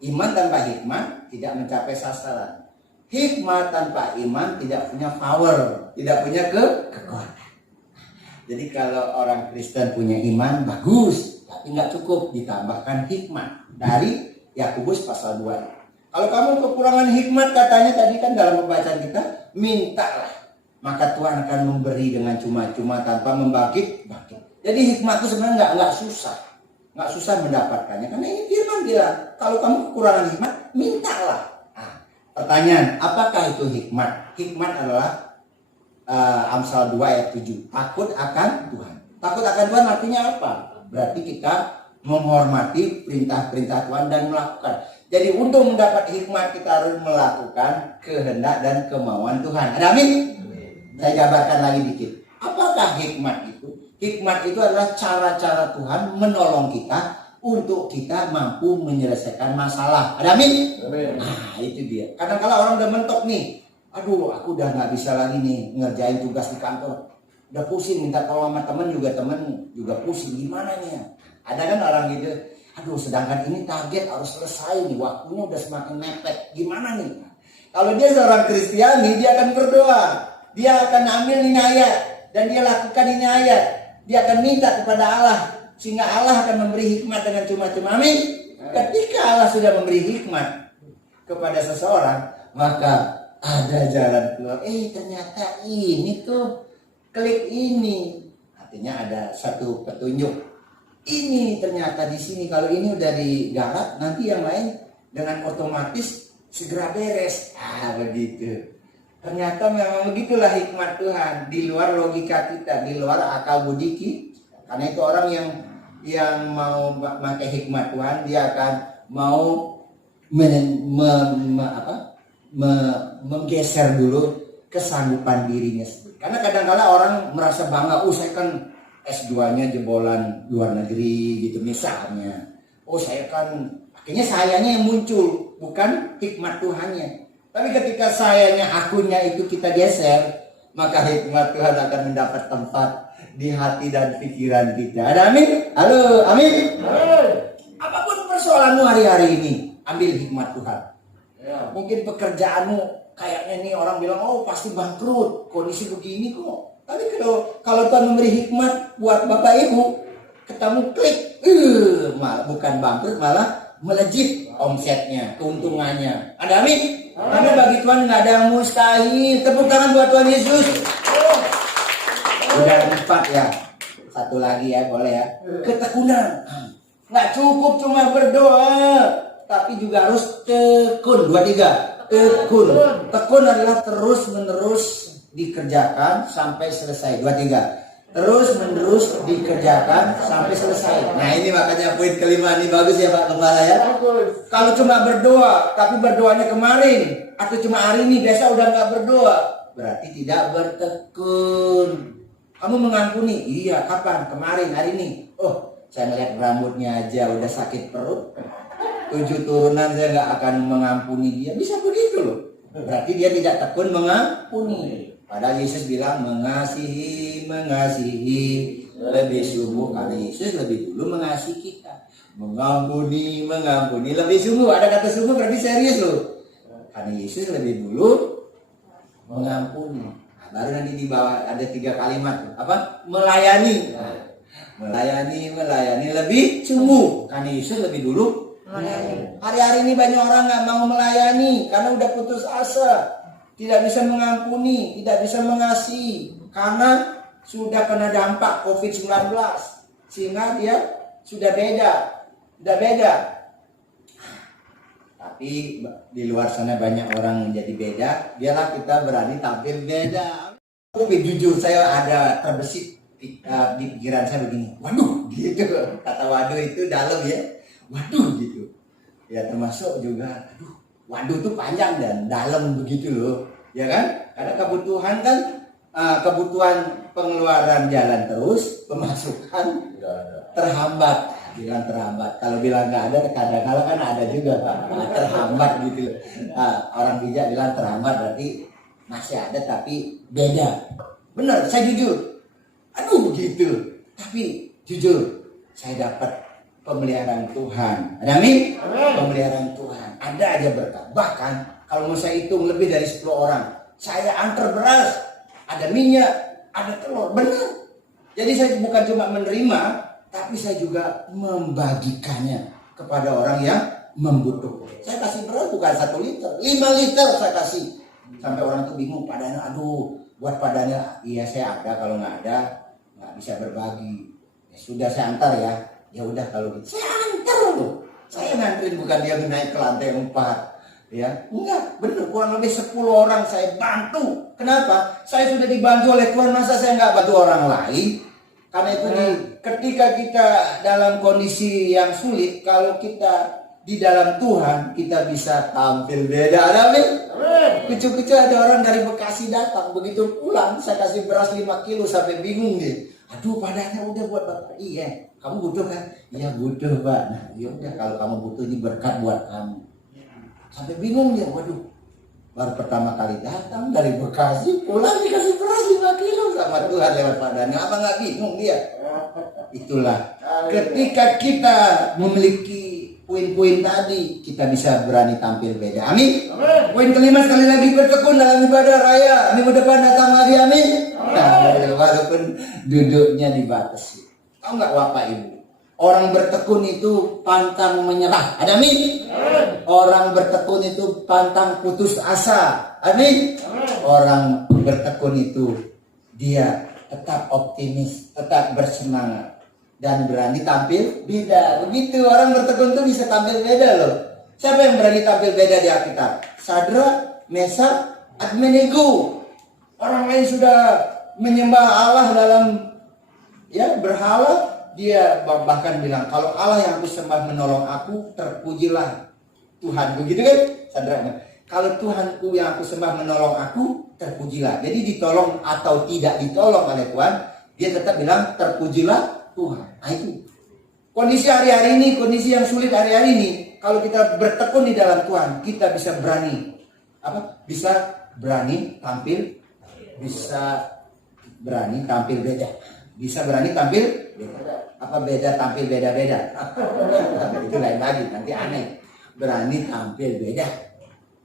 Iman tanpa hikmat tidak mencapai sasaran. Hikmat tanpa iman tidak punya power, tidak punya kekuatan. Jadi kalau orang Kristen punya iman bagus, tapi nggak cukup, ditambahkan hikmat dari Yakobus pasal 2. Kalau kamu kekurangan hikmat, katanya tadi kan dalam pembacaan kita, mintalah, maka Tuhan akan memberi dengan cuma-cuma tanpa membagi. Jadi hikmat itu sebenarnya nggak susah mendapatkannya. Karena ini firman bilang, kalau kamu kekurangan hikmat, mintalah. Nah, pertanyaan, apakah itu hikmat? Hikmat adalah Amsal 2 ayat 7. Takut akan Tuhan. Takut akan Tuhan artinya apa? Berarti kita menghormati perintah-perintah Tuhan dan melakukan. Jadi untuk mendapat hikmat kita harus melakukan kehendak dan kemauan Tuhan. Ada amin? Saya jabarkan lagi dikit. Apakah hikmat itu? Hikmat itu adalah cara-cara Tuhan menolong kita untuk kita mampu menyelesaikan masalah. Ada amin? Nah itu dia. Kadang-kadang orang udah mentok nih. Aduh, aku udah nggak bisa lagi nih ngerjain tugas di kantor. Udah pusing, minta tolong sama temen juga pusing. Gimana nih? Ada kan orang gitu. Aduh, sedangkan ini target harus selesai nih, waktunya udah semakin mepet. Gimana nih? Kalau dia seorang Kristiani, dia akan berdoa. Dia akan ambil ini ayat dan dia lakukan ini ayat. Dia akan minta kepada Allah sehingga Allah akan memberi hikmat dengan cuma-cuma. Amin. Ketika Allah sudah memberi hikmat kepada seseorang, maka ada jalan keluar. Ternyata ini tuh klik ini. Artinya ada satu petunjuk. Ini ternyata di sini kalau ini udah digarap, nanti yang lain dengan otomatis segera beres. Begitu. Ternyata memang begitulah hikmat Tuhan, di luar logika kita, di luar akal budi kita. Karena itu orang yang mau pakai hikmat Tuhan, dia akan mau menggeser dulu kesanggupan dirinya sendiri. Karena kadang-kadang orang merasa bangga, saya kan S2-nya jebolan luar negeri gitu misalnya. Saya kan, akhirnya sayanya yang muncul, bukan hikmat Tuhannya. Tapi ketika sayanya, akunya itu kita geser, maka hikmat Tuhan akan mendapat tempat di hati dan pikiran kita. Ada amin? Halo, amin? Apapun persoalanmu hari-hari ini, ambil hikmat Tuhan. Mungkin pekerjaanmu kayaknya nih orang bilang, pasti bangkrut, kondisi begini kok. Tapi kalau Tuhan memberi hikmat buat Bapak Ibu, ketemu klik, malah bukan bangkrut, malah melejit omsetnya, keuntungannya. Ada amin? Karena bagi Tuhan nggak ada yang mustahil. Tepuk tangan buat Tuhan Yesus. Udah 4 ya. Satu lagi ya, boleh ya. Ketekunan. Nggak cukup cuma berdoa, tapi juga harus tekun. 2, 3. Tekun. Tekun adalah terus menerus dikerjakan sampai selesai. 2, 3. terus menerus dikerjakan sampai selesai. Nah ini makanya poin kelima ini bagus ya Pak Kepala ya. Kalau cuma berdoa tapi berdoanya kemarin atau cuma hari ini biasa udah nggak berdoa, berarti tidak bertekun. Kamu mengampuni, iya kapan? Kemarin, hari ini. Oh saya ngeliat rambutnya aja udah sakit perut, 7 turunan saya nggak akan mengampuni dia. Bisa begitu loh. Berarti dia tidak tekun mengampuni. Padahal Yesus bilang mengasihi lebih sungguh, karena Yesus lebih dulu mengasihi kita. Mengampuni lebih sungguh. Ada kata sungguh berarti serius loh. Karena Yesus lebih dulu mengampuni. Nah, baru nanti di bawah ada 3 kalimat apa? Melayani. Melayani lebih sungguh. Karena Yesus lebih dulu melayani. Hari-hari ini banyak orang nggak mau melayani karena udah putus asa. Tidak bisa mengampuni, tidak bisa mengasihi karena sudah kena dampak COVID-19 sehingga dia sudah beda. Tapi di luar sana banyak orang menjadi beda, biarlah kita berani tampil beda. Tapi jujur saya ada terbesit di pikiran saya begini, waduh gitu, kata waduh itu dalam ya, waduh gitu. Ya termasuk juga, aduh waduh itu panjang dan dalam begitu loh, ya kan? Karena kebutuhan kan, kebutuhan pengeluaran jalan terus, pemasukan terhambat. Bilang terhambat. Kalau bilang nggak ada, kadang-kadang kan ada juga Pak, terhambat gitu. Orang bijak bilang terhambat berarti masih ada tapi beda. Benar, saya jujur. Aduh begitu. Tapi jujur, saya dapat pemeliharaan Tuhan. Ada amin? Pemeliharaan Tuhan. Ada aja berkat. Bahkan kalau mau saya hitung lebih dari 10 orang, saya antar beras, ada minyak, ada telur. Benar. Jadi saya bukan cuma menerima, tapi saya juga membagikannya kepada orang yang membutuhkan. Saya kasih beras bukan 1 liter, 5 liter saya kasih. Sampai orang tuh bingung, Pak Daniel, aduh buat Pak Daniel, iya saya ada, kalau nggak ada nggak bisa berbagi. Ya sudah saya antar ya. Ya udah kalau gitu, saya antar loh. Saya nganterin, bukan dia naik ke lantai 4. Ya, enggak, benar, kurang lebih 10 orang saya bantu. Kenapa? Saya sudah dibantu oleh Tuhan, masa saya nggak bantu orang lain? Karena itu ketika kita dalam kondisi yang sulit, kalau kita di dalam Tuhan, kita bisa tampil beda. Amin. Kucu-kucu ada orang dari Bekasi datang, begitu pulang saya kasih beras 5 kilo sampai bingung dia. Aduh, padahal udah buat Bapak. Iya, kamu butuh kan? Iya butuh Pak. Nah, ya udah kalau kamu butuh ini berkat buat kamu. Sampai bingung dia, waduh. Baru pertama kali datang dari Bekasi, pulang dikasih beras 5 kilo sama Tuhan lewat Pak Daniel. Apa nggak bingung dia? Itulah ketika kita memiliki poin-poin tadi, kita bisa berani tampil beda. Amin. Poin kelima sekali lagi, bertekun dalam ibadah raya. Minggu depan datang lagi, amin. Nah, walaupun duduknya dibatasi. Tahu nggak Bapak Ibu? Orang bertekun itu pantang menyerah. Ada amin? Orang bertekun itu pantang putus asa. Amin? Orang bertekun itu dia tetap optimis, tetap bersemangat, dan berani tampil beda. Begitu orang bertekun itu bisa tampil beda loh. Siapa yang berani tampil beda di Alkitab? Sadrak, Mesak, Abednego. Orang lain sudah menyembah Allah dalam berhala. Dia bahkan bilang, kalau Allah yang aku sembah menolong aku, terpujilah Tuhan. Begitu kan? Sadrak. Kalau Tuhanku yang aku sembah menolong aku, terpujilah. Jadi ditolong atau tidak ditolong oleh Tuhan, dia tetap bilang terpujilah Tuhan. Nah itu kondisi hari-hari ini, kondisi yang sulit hari-hari ini. Kalau kita bertekun di dalam Tuhan, kita bisa berani Bisa berani tampil beda. Bisa berani tampil beda. Apa beda tampil beda-beda? Itu lain lagi, nanti aneh. Berani tampil beda.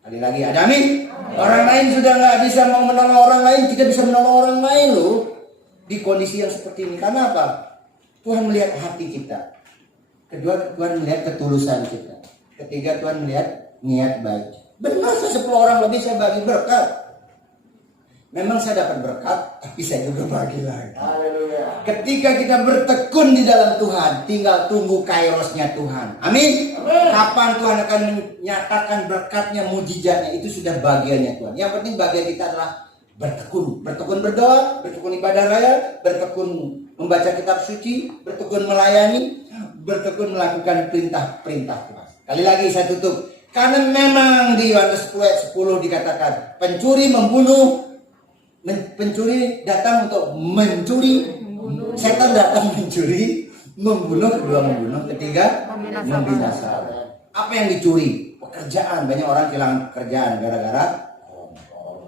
Kali lagi, ada amin. Orang lain sudah nggak bisa mau menolong orang lain, kita bisa menolong orang lain loh. Di kondisi yang seperti ini. Karena apa? Tuhan melihat hati kita. Kedua, Tuhan melihat ketulusan kita. Ketiga, Tuhan melihat niat baik. Benar, 10 orang lebih saya bagi berkat. Memang saya dapat berkat, tapi saya juga bagi lagi. Haleluya. Ketika kita bertekun di dalam Tuhan, tinggal tunggu kairosnya Tuhan. Amin. Kapan Tuhan akan menyatakan berkatnya, mujizatnya, itu sudah bagiannya Tuhan. Yang penting bagian kita adalah bertekun berdoa, bertekun ibadah raya, bertekun membaca kitab suci, bertekun melayani, bertekun melakukan perintah-perintah Tuhan. Kali lagi saya tutup. Karena memang di Yohanes 10 dikatakan pencuri pencuri datang untuk mencuri, setan datang mencuri, membunuh, kedua membunuh, ketiga membinasakan. Apa yang dicuri? Pekerjaan. Banyak orang kehilangan pekerjaan gara-gara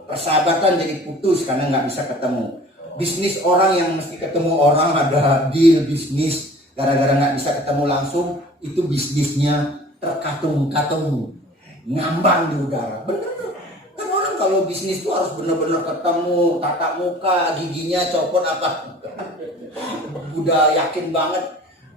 persahabatan jadi putus karena nggak bisa ketemu. Bisnis orang yang mesti ketemu orang, ada deal bisnis, gara-gara nggak bisa ketemu langsung, itu bisnisnya terkatung-katung, ngambang di udara. Bener kan, orang kalau bisnis itu harus benar-benar ketemu, tatap muka, giginya copot apa, udah yakin banget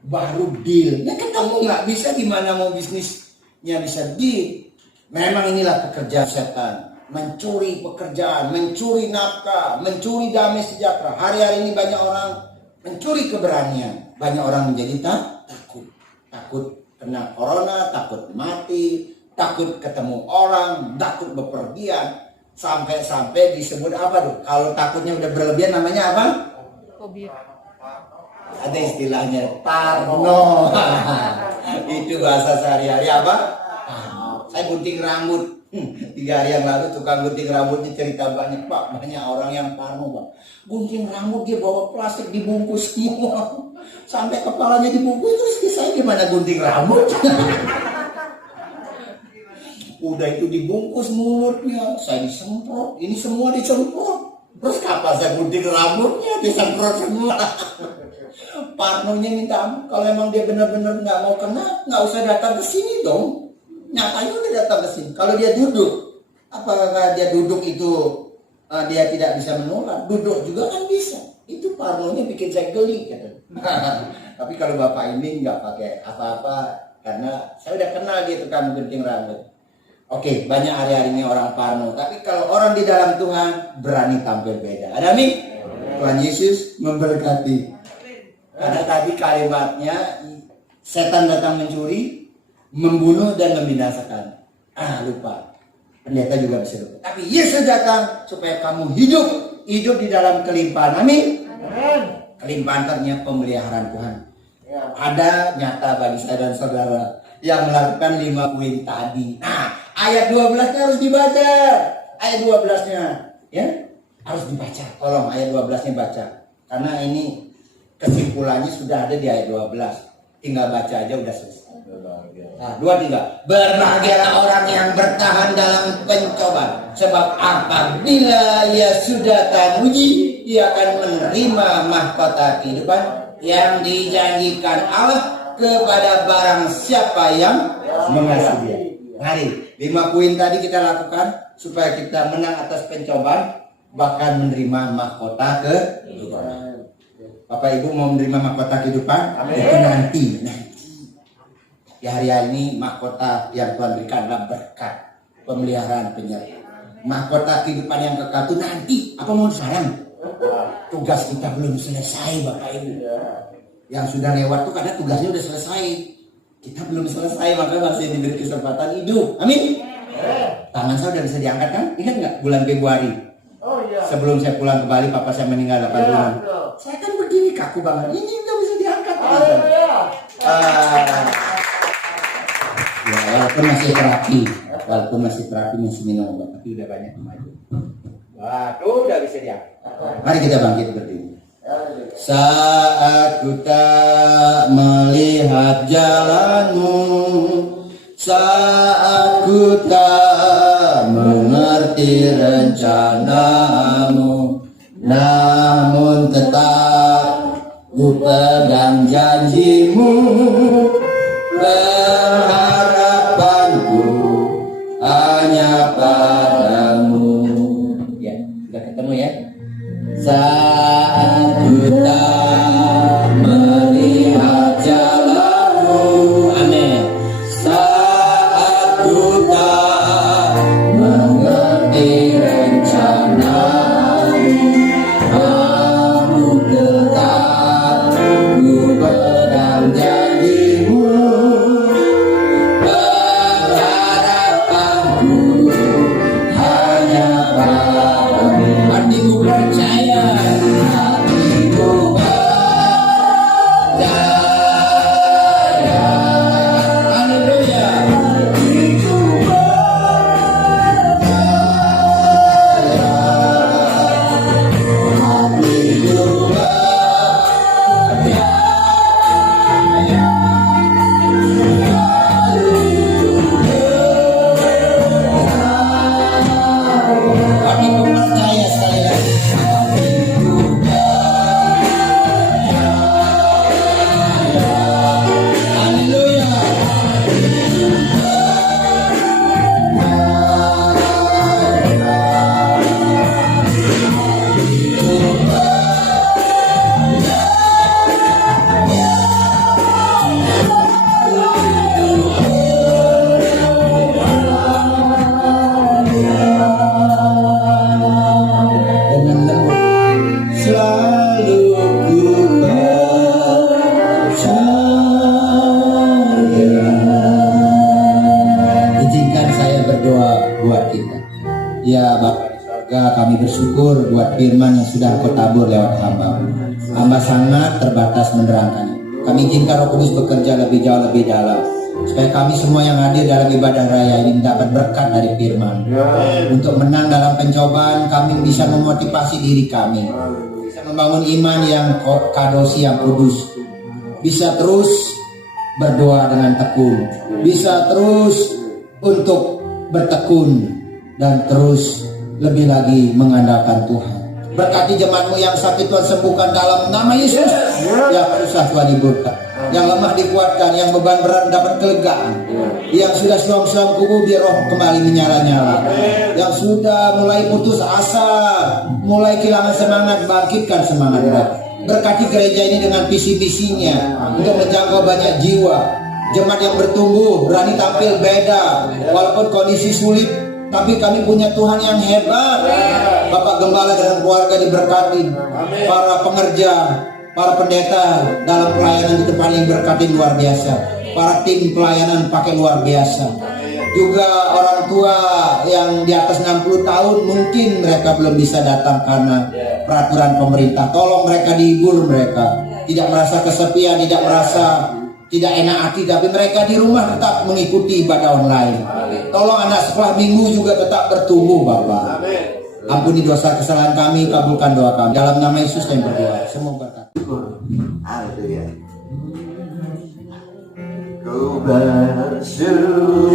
baru deal. Nah ketemu nggak bisa, gimana mau bisnisnya bisa deal? Memang inilah pekerjaan setan, mencuri pekerjaan, mencuri nafkah, mencuri damai sejahtera. Hari-hari ini banyak orang mencuri keberanian, banyak orang menjadi takut kena corona, takut mati, takut ketemu orang, takut bepergian, sampai disebut apa tuh? Kalau takutnya udah berlebihan namanya apa? Fobia. Ada istilahnya parno. Itu bahasa sehari-hari apa? Saya gunting rambut 3 hari yang lalu, tukang gunting rambutnya cerita banyak, Pak, banyak orang yang parno, Pak. Gunting rambut dia bawa plastik dibungkus semua, sampai kepalanya dibungkus. Terus saya gimana gunting rambut? Udah itu dibungkus mulutnya, saya disemprot, ini semua disemprot. Terus kapan saya gunting rambutnya, disemprot semua. Parnonya minta ampun. Kalau emang dia benar-benar nggak mau kena, nggak usah datang ke sini dong. Nyatanya udah datang ke sini. Kalau dia duduk, apakah dia duduk itu dia tidak bisa menular? Duduk juga kan bisa. Itu parnonya bikin saya geli gitu. Tapi kalau bapak ini nggak pakai apa-apa, karena saya udah kenal dia tukang gunting rambut. Oke, banyak hari-hari ini orang parno. Tapi kalau orang di dalam Tuhan berani tampil beda. Ada amin? Tuhan Yesus memberkati. Karena tadi kalimatnya setan datang mencuri, membunuh dan membinasakan. Lupa. Pendeta juga bisa lupa. Tapi Yesus datang supaya kamu hidup di dalam kelimpahan. Amin. Kelimpahan ternyata pemeliharaan Tuhan. Ada nyata bagi saya dan saudara yang melakukan 5 poin tadi. Ayat 12-nya harus dibaca. Ayat 12-nya ya harus dibaca. Tolong ayat 12-nya baca. Karena ini kesimpulannya sudah ada di ayat 12. Tinggal baca aja udah selesai. 2-3. Berbahagialah orang yang bertahan dalam pencobaan, sebab apabila ia sudah teruji, ia akan menerima mahkota kehidupan yang dijanjikan Allah kepada barang siapa yang mengasihi dia. Mari, 5 poin tadi kita lakukan supaya kita menang atas pencobaan, bahkan menerima mahkota kehidupan. Bapak Ibu mau menerima mahkota kehidupan? Itu nanti. Di hari-hari ini mahkota yang Tuhan berikan adalah berkat, pemeliharaan, penyertaan. Mahkota kehidupan yang kekal itu nanti. Apa mau sayang? Tugas kita belum selesai, Bapak Ibu. Yang sudah lewat tuh karena tugasnya udah selesai. Kita belum selesai, maka masih diberi kesempatan hidup. Amin. Tangan saya udah bisa diangkat kan? Ingat nggak bulan Februari? Sebelum saya pulang ke Bali, papa saya meninggal 8 bulan. Saya kan berdiri kaku banget. Ini udah bisa diangkat. Ya, walaupun masih terapi, masih minum obat, tapi udah banyak kemajuan. Waduh, udah bisa diangkat. Mari kita bangkit berdiri. Saat ku tak melihat jalanmu, saat ku tak mengerti rencanamu, namun tetap ku pegang janjimu. Berharapanku hanya padamu. Ya, sudah ketemu ya. Saat ku tak melihat jalanmu, amin. Saat ku tak mengerti rencanamu, namun tetap ku pegang janjimu. kami bersyukur buat firman yang sudah Engkau tabur lewat hamba. Hamba sangat terbatas menerangkannya. Kami izinkan Roh Kudus bekerja lebih jauh, lebih dalam, supaya kami semua yang hadir dalam ibadah raya ini dapat berkat dari firman. Untuk menang dalam pencobaan, kami bisa memotivasi diri kami, bisa membangun iman yang kadosi, yang kudus, bisa terus berdoa dengan tekun, bisa terus untuk bertekun, dan terus lebih lagi mengandalkan Tuhan. Berkati jemaatmu yang sakit Tuhan sembuhkan dalam nama Yesus. Yang susah Tuhan diberkati, yang lemah dikuatkan, yang beban berat dapat kelegaan, yang sudah suam-suam kubu biar roh kembali menyala-nyala, yang sudah mulai putus asa, mulai kehilangan semangat, bangkitkan semangat mereka. Berkati gereja ini dengan visi-misinya untuk menjangkau banyak jiwa. Jemaat yang bertumbuh, berani tampil beda, walaupun kondisi sulit, tapi kami punya Tuhan yang hebat. Bapak Gembala dan keluarga diberkati, para pengerja, para pendeta dalam pelayanan di tempat ini berkati luar biasa, para tim pelayanan pakai luar biasa. Juga orang tua yang di atas 60 tahun mungkin mereka belum bisa datang karena peraturan pemerintah. Tolong mereka dihibur, mereka tidak merasa kesepian, tidak merasa tidak enak hati, tapi mereka di rumah tetap mengikuti ibadah online. Tolong anak sekolah minggu juga tetap bertumbuh, Bapak. Ampuni dosa kesalahan kami, kabulkan doa kami. Dalam nama Yesus kami berdoa. Semua berkat. Haleluya. Ku bersyukur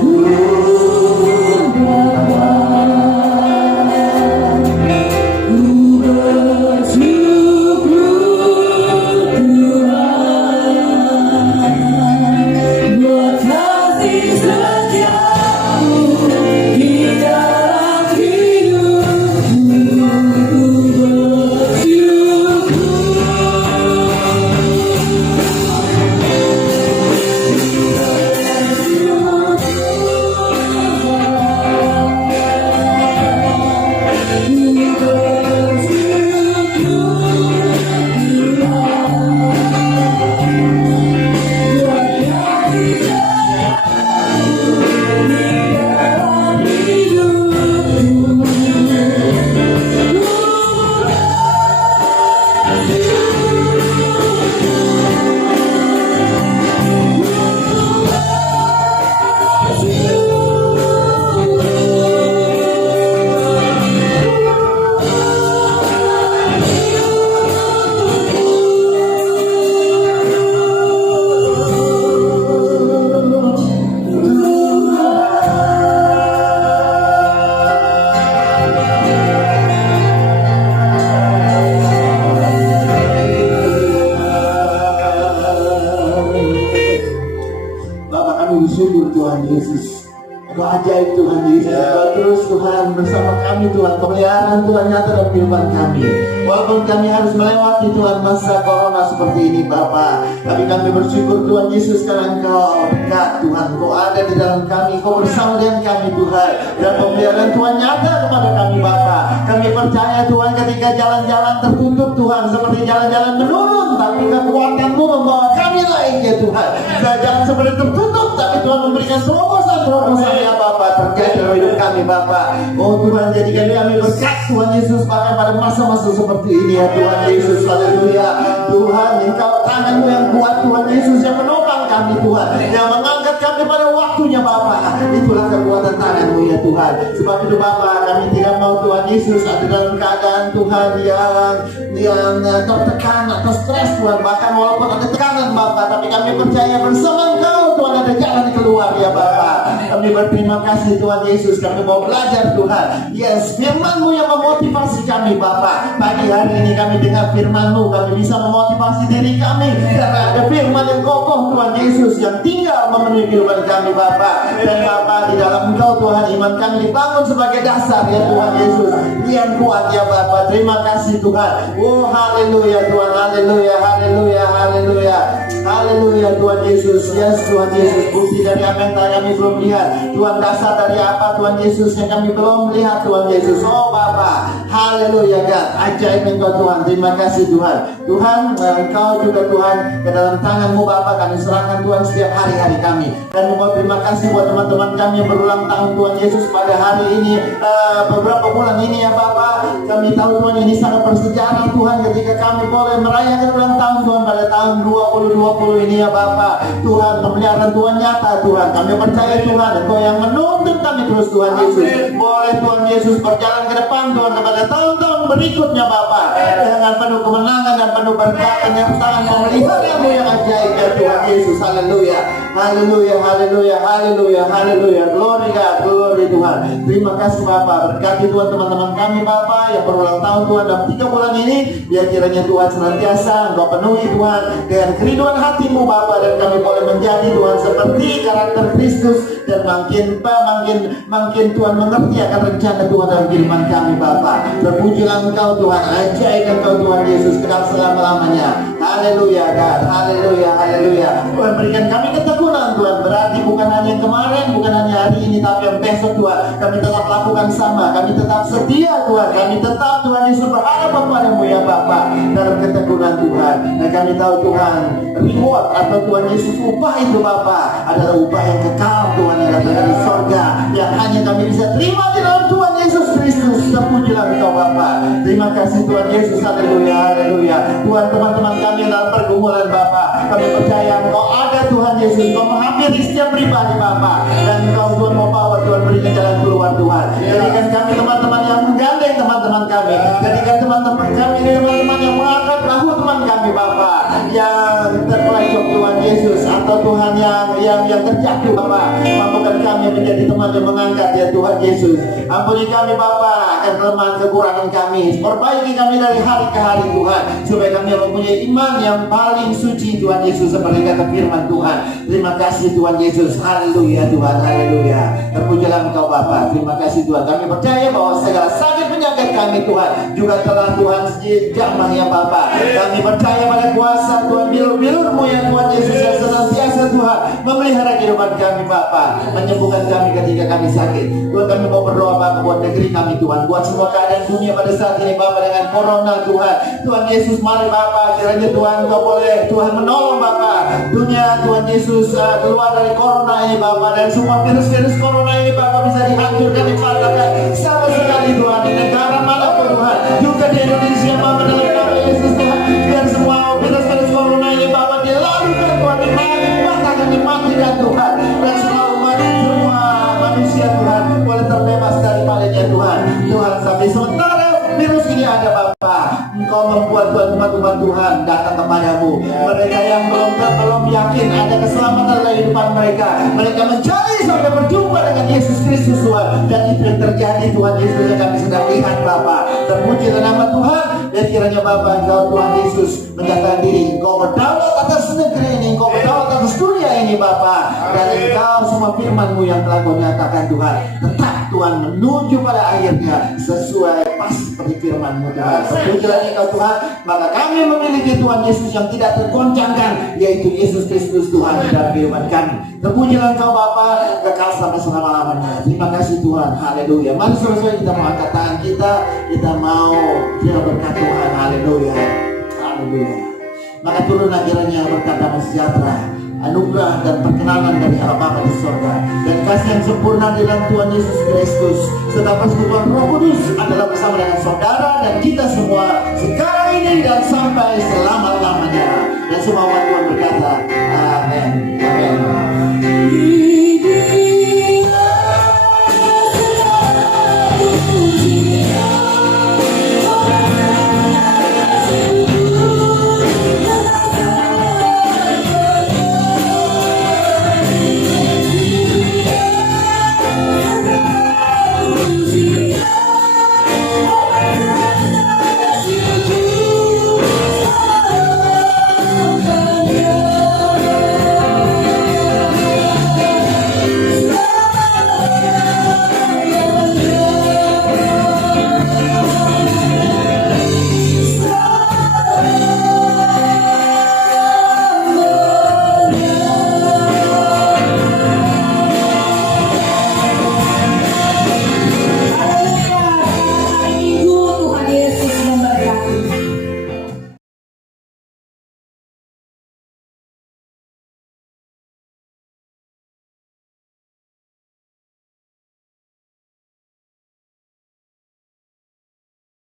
Tuhan Yesus. Engkau ajaib Tuhan Yesus. Engkau terus Tuhan bersama kami Tuhan. Pemeliharaan Tuhan nyata dalam kehidupan kami. Walaupun kami harus melewati Tuhan masa corona seperti ini Bapa, tapi kami bersyukur Tuhan Yesus karena Engkau dekat Tuhan. Engkau ada di dalam kami. Engkau bersama dengan kami Tuhan. Dan pemeliharaan Tuhan nyata kepada kami Bapa. Kami percaya Tuhan ketika jalan-jalan tertutup Tuhan, seperti jalan-jalan menurun, tapi kekuatan-Mu membawa kami naik ya Tuhan. Jalan seperti tertutup, tapi Tuhan memberikan terobosan ya Bapak terjadi dalam hidup kami Bapak. Oh Tuhan, jadikan kami berkat Tuhan Yesus bahkan pada masa-masa seperti ini ya Tuhan Yesus. Haleluya. Tuhan, Engkau tangan-Mu yang kuat Tuhan Yesus yang menopang kami Tuhan, yang mengangkat kami pada waktunya Bapak. Itulah kekuatan tangan-Mu ya Tuhan. Sebab itu Bapak, kami tidak mau Tuhan Yesus ada dalam keadaan Tuhan yang tertekan atau stres Tuhan. Bahkan walaupun ada tekanan Bapak, tapi kami percaya bersama Engkau Tuhan ada jalan keluar ya Bapak. Kami berterima kasih Tuhan Yesus. Kami mau belajar Tuhan. Yes, firman-Mu yang memotivasi kami Bapak. Pagi hari ini kami dengar firman-Mu, kami bisa memotivasi diri kami. Karena ada firman yang kokoh Tuhan Yesus yang tinggal memenuhi kehidupan kami Bapak. Dan Bapak, di dalam Engkau Tuhan, iman kami dibangun sebagai dasar ya Tuhan Yesus yang kuat ya Bapak. Terima kasih Tuhan. Oh haleluya Tuhan, haleluya, haleluya, haleluya, haleluya Tuhan Yesus. Yes Tuhan Yesus, bukti dari apa yang kami belum lihat. Tuhan, dasar dari apa Tuhan Yesus yang kami belum lihat Tuhan Yesus. Oh Bapa, haleluya God, ajaib Engkau Tuhan. Terima kasih Tuhan. Tuhan, Engkau juga Tuhan, ke dalam tangan-Mu Bapa kami serahkan Tuhan setiap hari-hari kami. Dan mau terima kasih buat teman-teman kami yang berulang tahun Tuhan Yesus pada hari ini, beberapa bulan ini ya Bapa. Kami tahu Tuhan ini sangat bersejarah Tuhan ketika kami boleh merayakan ulang tahun Tuhan pada tahun 2020 ini ya Bapa. Tuhan, pemeliharaan Tuhan nyata Tuhan. Kami percaya Tuhan, Engkau yang menuntun kami terus Tuhan Yesus. Boleh Tuhan Yesus berjalan ke depan Tuhan kepada tahun-tahun berikutnya Bapa, dengan penuh kemenangan dan penuh berkat dan tangan pemeliharaan-Mu yang ajaib ya Tuhan Yesus. Haleluya, haleluya, haleluya, haleluya, haleluya. Glory God, glory Tuhan. Terima kasih Bapa. Berkati Tuhan teman-teman kami Bapa yang berulang tahun Tuhan dalam 3 bulan ini. Biar kiranya Tuhan senantiasa Engkau penuhi Tuhan dengan kerinduan hati-Mu Bapa, dan kami boleh menjadi Tuhan seperti karakter Kristus, dan makin Tuhan mengerti akan rencana Tuhan dalam kehidupan kami Bapa. Terpujilah Engkau Tuhan, ajaib Engkau Tuhan Yesus kekal selama-lamanya. Haleluya God, haleluya, haleluya. Tuhan, berikan kami ketekunan Tuhan, berarti bukan hanya yang kemarin, bukan hanya hari ini, tapi yang besok Tuhan kami tetap lakukan sama. Kami tetap setia Tuhan, kami tetap Tuhan Yesus berharap kepada-Mu ya Bapa dalam ketekunan Tuhan. Dan kami tahu Tuhan, reward atau Tuhan Yesus upah itu Bapa adalah upah yang kekal Tuhan, yang datang dari sorga, yang hanya kami bisa terima di dalam Tuhan Yesus Kristus. Terpujilah Engkau Bapa. Terima kasih Tuhan Yesus, haleluya, haleluya. Tuhan, teman-teman kami dalam pergumulan Bapa, kami percaya Engkau ada Tuhan Yesus. Engkau menghampiri setiap pribadi Bapa, dan Engkau Tuhan mau bawa Tuhan, berikan jalan keluar Tuhan. Jadikan kami teman-teman yang menggandeng teman-teman kami, jadikan teman-teman kami ini teman-teman yang mengangkat bahu teman kami Bapa yang terpelencong Tuhan Yesus, atau Tuhan yang terjatuh Bapa. Mampukan kami menjadi teman yang mengangkat ya Tuhan Yesus. Ampuni kami Bapa akan kelemahan kekurangan kami, perbaiki kami dari hari ke hari Tuhan, supaya kami mempunyai iman yang paling suci Tuhan Yesus, seperti kata firman Tuhan. Terima kasih Tuhan Yesus, haleluya Tuhan, haleluya. Terpujilah Engkau Bapa. Terima kasih Tuhan, kami percaya bahwa segala sakit penyakit kami Tuhan juga telah Tuhan jamah ya Bapa. Kami percaya pada kuasa Tuhan, bilur-bilur-Mu ya Tuhan Yesus, yang senantiasa Tuhan memelihara kehidupan kami Bapa, menyembuhkan kami ketika kami sakit. Tuhan, kami mau berdoa Bapa buat negeri kami Tuhan, buat semua keadaan dunia pada saat ini Bapa dengan corona Tuhan. Tuhan Yesus, mari Bapa, kiranya Tuhan Engkau boleh Tuhan menolong Bapa dunia Tuhan Yesus keluar dari corona ini Bapa, dan semua virus-virus corona ini Bapa bisa dihancurkan, dipatahkan sama sekali Tuhan di negara manapun Tuhan, juga di Indonesia Bapa, dalam nama Yesus Tuhan. Biar semua virus-virus corona ini Bapa dilalukan Tuhan, dipatahkan, dimatikan Tuhan, dan semua umat, semua manusia Tuhan boleh terbebas daripadanya Tuhan. Tuhan, sampai sementara virus ini ada Bapa, Engkau membuat Tuhan umat-umat Tuhan datang kepadamu. Mereka yang belum yakin ada keselamatan dalam kehidupan mereka, mereka mencari sampai berjumpa dengan Yesus Kristus Tuhan, dan itu yang terjadi Tuhan Yesus yang kami sedang lihat Bapa. Terpujilah nama Tuhan, dan kiranya Bapa Engkau Tuhan Yesus menyatakan diri, Engkau berdaulat atas negeri ini, Engkau berdaulat atas dunia ini Bapa, dan Engkau semua firman-Mu yang telah Kau nyatakan Tuhan tetap Tuhan menuju pada akhirnya sesuai pas seperti firman-Mu Tuhan. Terpujilah Engkau Tuhan, maka kami memiliki Tuhan Yesus yang tidak tergoncangkan, yaitu Yesus Kristus Tuhan di dalam kehidupan kami. Terpujilah Engkau Bapa, kekal sampai selama-lamanya. Terima kasih Tuhan, haleluya. Mari saudara kita mau angkat tangan kita mau berkat Tuhan, haleluya, haleluya. Maka turunlah kiranya berkat damai sejahtera, anugerah dan perkenanan dari Allah Bapa di surga, dan kasih yang sempurna di dalam Tuhan Yesus Kristus serta persekutuan Roh Kudus adalah bersama dengan saudara dan kita semua sekarang ini dan sampai selama-lamanya. Dan semua umat Tuhan berkata